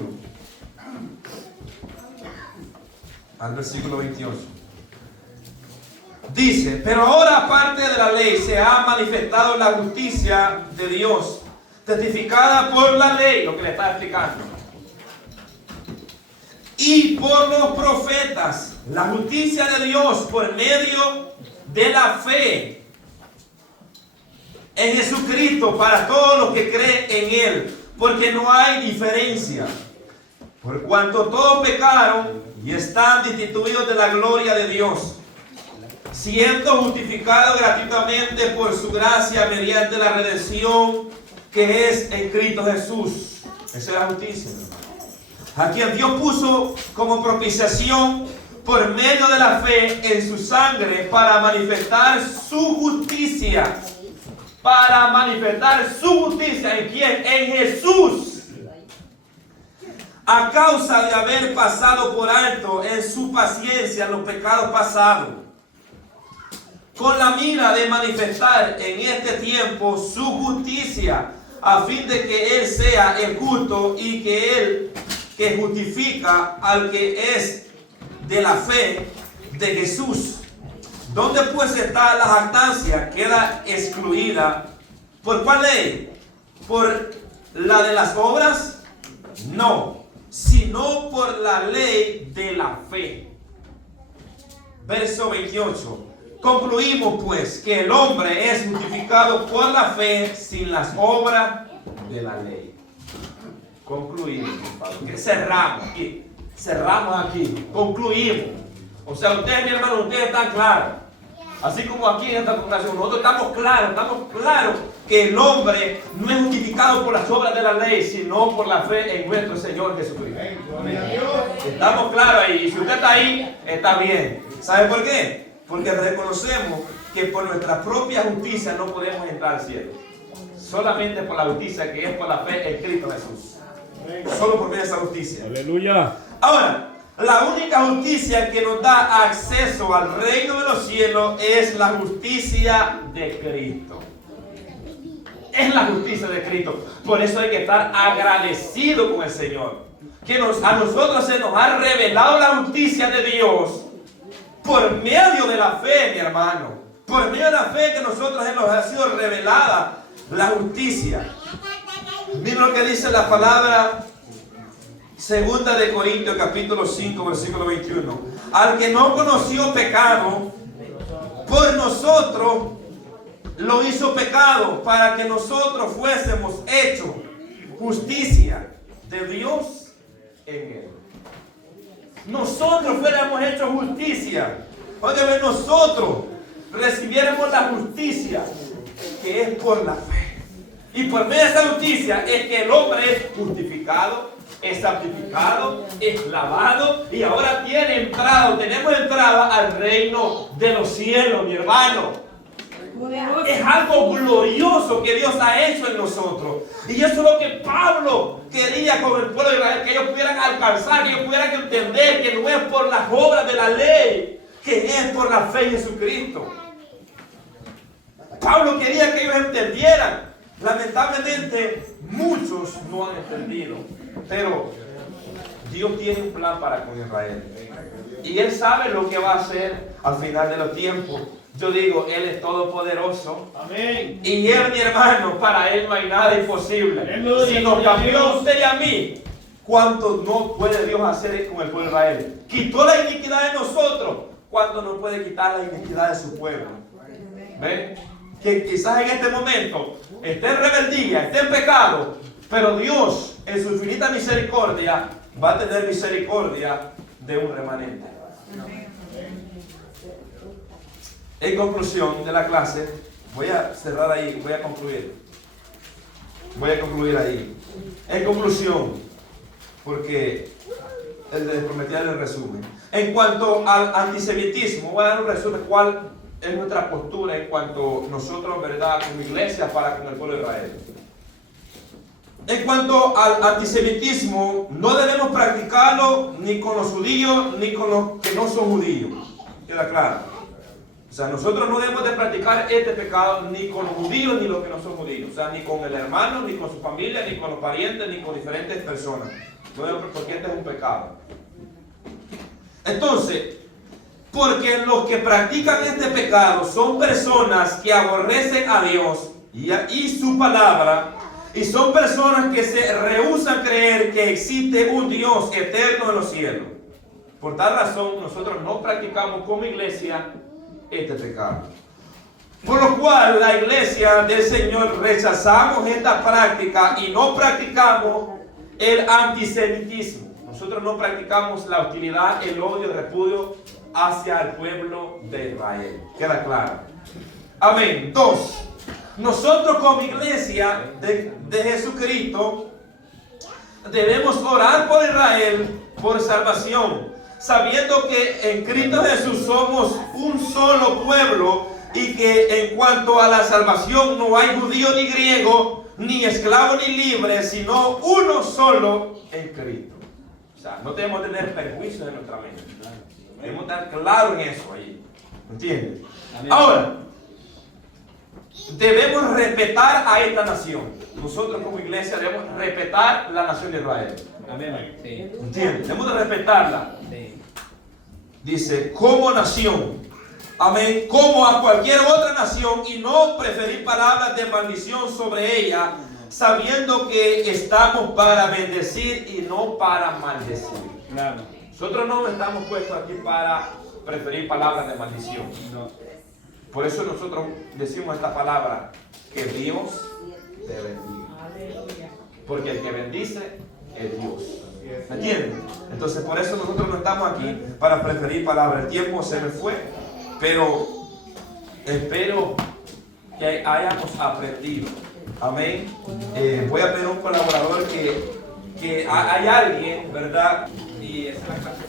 al versículo 28. Dice, pero ahora aparte de la ley se ha manifestado la justicia de Dios, testificada por la ley, lo que le está explicando, y por los profetas, la justicia de Dios por medio de la fe en Jesucristo para todos los que creen en Él, porque no hay diferencia, por cuanto todos pecaron y están destituidos de la gloria de Dios, siendo justificados gratuitamente por su gracia mediante la redención que es en Cristo Jesús. Esa es la justicia, hermano. A quien Dios puso como propiciación por medio de la fe en su sangre para manifestar su justicia. Para manifestar su justicia. ¿En quién? En Jesús. A causa de haber pasado por alto en su paciencia los pecados pasados, con la mira de manifestar en este tiempo su justicia, a fin de que Él sea el justo y que Él que justifica al que es de la fe de Jesús. ¿Dónde pues está la jactancia? Queda excluida. ¿Por cuál ley? ¿Por la de las obras? No, sino por la ley de la fe. Verso 28. Concluimos pues que el hombre es justificado por la fe sin las obras de la ley. Concluimos, que cerramos aquí. Cerramos aquí. Concluimos. O sea, ustedes, mi hermano, ustedes están claros. Así como aquí en esta congregación, nosotros estamos claros que el hombre no es justificado por las obras de la ley, sino por la fe en nuestro Señor Jesucristo. Estamos claros ahí. Y si usted está ahí, está bien. ¿Sabe por qué? Porque reconocemos que por nuestra propia justicia no podemos entrar al cielo. Solamente por la justicia que es por la fe en Cristo Jesús. Solo por medio de esa justicia. Aleluya. Ahora, la única justicia que nos da acceso al reino de los cielos es la justicia de Cristo. Es la justicia de Cristo. Por eso hay que estar agradecido con el Señor. Que a nosotros se nos ha revelado la justicia de Dios por medio de la fe, mi hermano. Por medio de la fe que nosotros nos ha sido revelada la justicia. Miren lo que dice la palabra segunda de Corintios capítulo 5 versículo 21. Al que no conoció pecado, por nosotros lo hizo pecado, para que nosotros fuésemos hechos justicia de Dios en él. Nosotros fuéramos hechos justicia. Oye, nosotros recibiéramos la justicia que es por la fe. Y por medio de esa justicia es que el hombre es justificado, es santificado, es lavado y ahora tenemos entrada al reino de los cielos, mi hermano. Es algo glorioso que Dios ha hecho en nosotros. Y eso es lo que Pablo quería con el pueblo de Israel, que ellos pudieran alcanzar, que ellos pudieran entender que no es por las obras de la ley, que es por la fe en Jesucristo. Pablo quería que ellos entendieran. Lamentablemente muchos no han entendido, pero Dios tiene un plan para con Israel y Él sabe lo que va a hacer al final de los tiempos. Yo digo, Él es todopoderoso. Amén. Y Él, mi hermano, para Él no hay nada imposible. Si nos cambió a usted y a mí, ¿cuánto no puede Dios hacer con el pueblo de Israel? Quitó la iniquidad de nosotros, ¿cuánto no puede quitar la iniquidad de su pueblo? ¿Ven? Que quizás en este momento esté en rebeldía, esté en pecado, pero Dios en su infinita misericordia va a tener misericordia de un remanente. En conclusión de la clase, voy a cerrar ahí, voy a concluir. Voy a concluir ahí. En conclusión, porque les prometí el resumen. En cuanto al antisemitismo, voy a dar un resumen cuál es nuestra postura en cuanto nosotros, ¿verdad?, como iglesia para con el pueblo de Israel. En cuanto al antisemitismo, no debemos practicarlo ni con los judíos ni con los que no son judíos. ¿Queda claro? O sea, nosotros no debemos de practicar este pecado ni con los judíos ni los que no son judíos. O sea, ni con el hermano, ni con su familia, ni con los parientes, ni con diferentes personas. No debemos, porque este es un pecado. Entonces, porque los que practican este pecado son personas que aborrecen a Dios y su palabra, y son personas que se rehúsan a creer que existe un Dios eterno en los cielos. Por tal razón, nosotros no practicamos como iglesia este pecado. Por lo cual, la iglesia del Señor rechazamos esta práctica y no practicamos el antisemitismo. Nosotros no practicamos la hostilidad, el odio, el repudio hacia el pueblo de Israel. ¿Queda claro? Amén. 2. Nosotros como iglesia de Jesucristo debemos orar por Israel por salvación, sabiendo que en Cristo Jesús somos un solo pueblo y que en cuanto a la salvación no hay judío ni griego, ni esclavo ni libre, sino uno solo en Cristo. O sea, no debemos tener perjuicios en nuestra mente. Debemos estar claros en eso ahí. ¿Entiendes? Ahora, debemos respetar a esta nación. Nosotros como iglesia debemos respetar la nación de Israel. Amén. Sí. ¿Entiendes? Debemos de respetarla. Sí. Dice, como nación. Amén. Como a cualquier otra nación, y no preferir palabras de maldición sobre ella, sabiendo que estamos para bendecir y no para maldecir. Claro. Nosotros no estamos puestos aquí para preferir palabras de maldición. No. Por eso nosotros decimos esta palabra, que Dios te bendiga. Porque el que bendice es Dios. ¿Me entienden? Entonces por eso nosotros no estamos aquí para preferir palabras. El tiempo se me fue, pero espero que hayamos aprendido. Amén. Voy a pedir a un colaborador que hay alguien, ¿verdad? Y esa es la clase.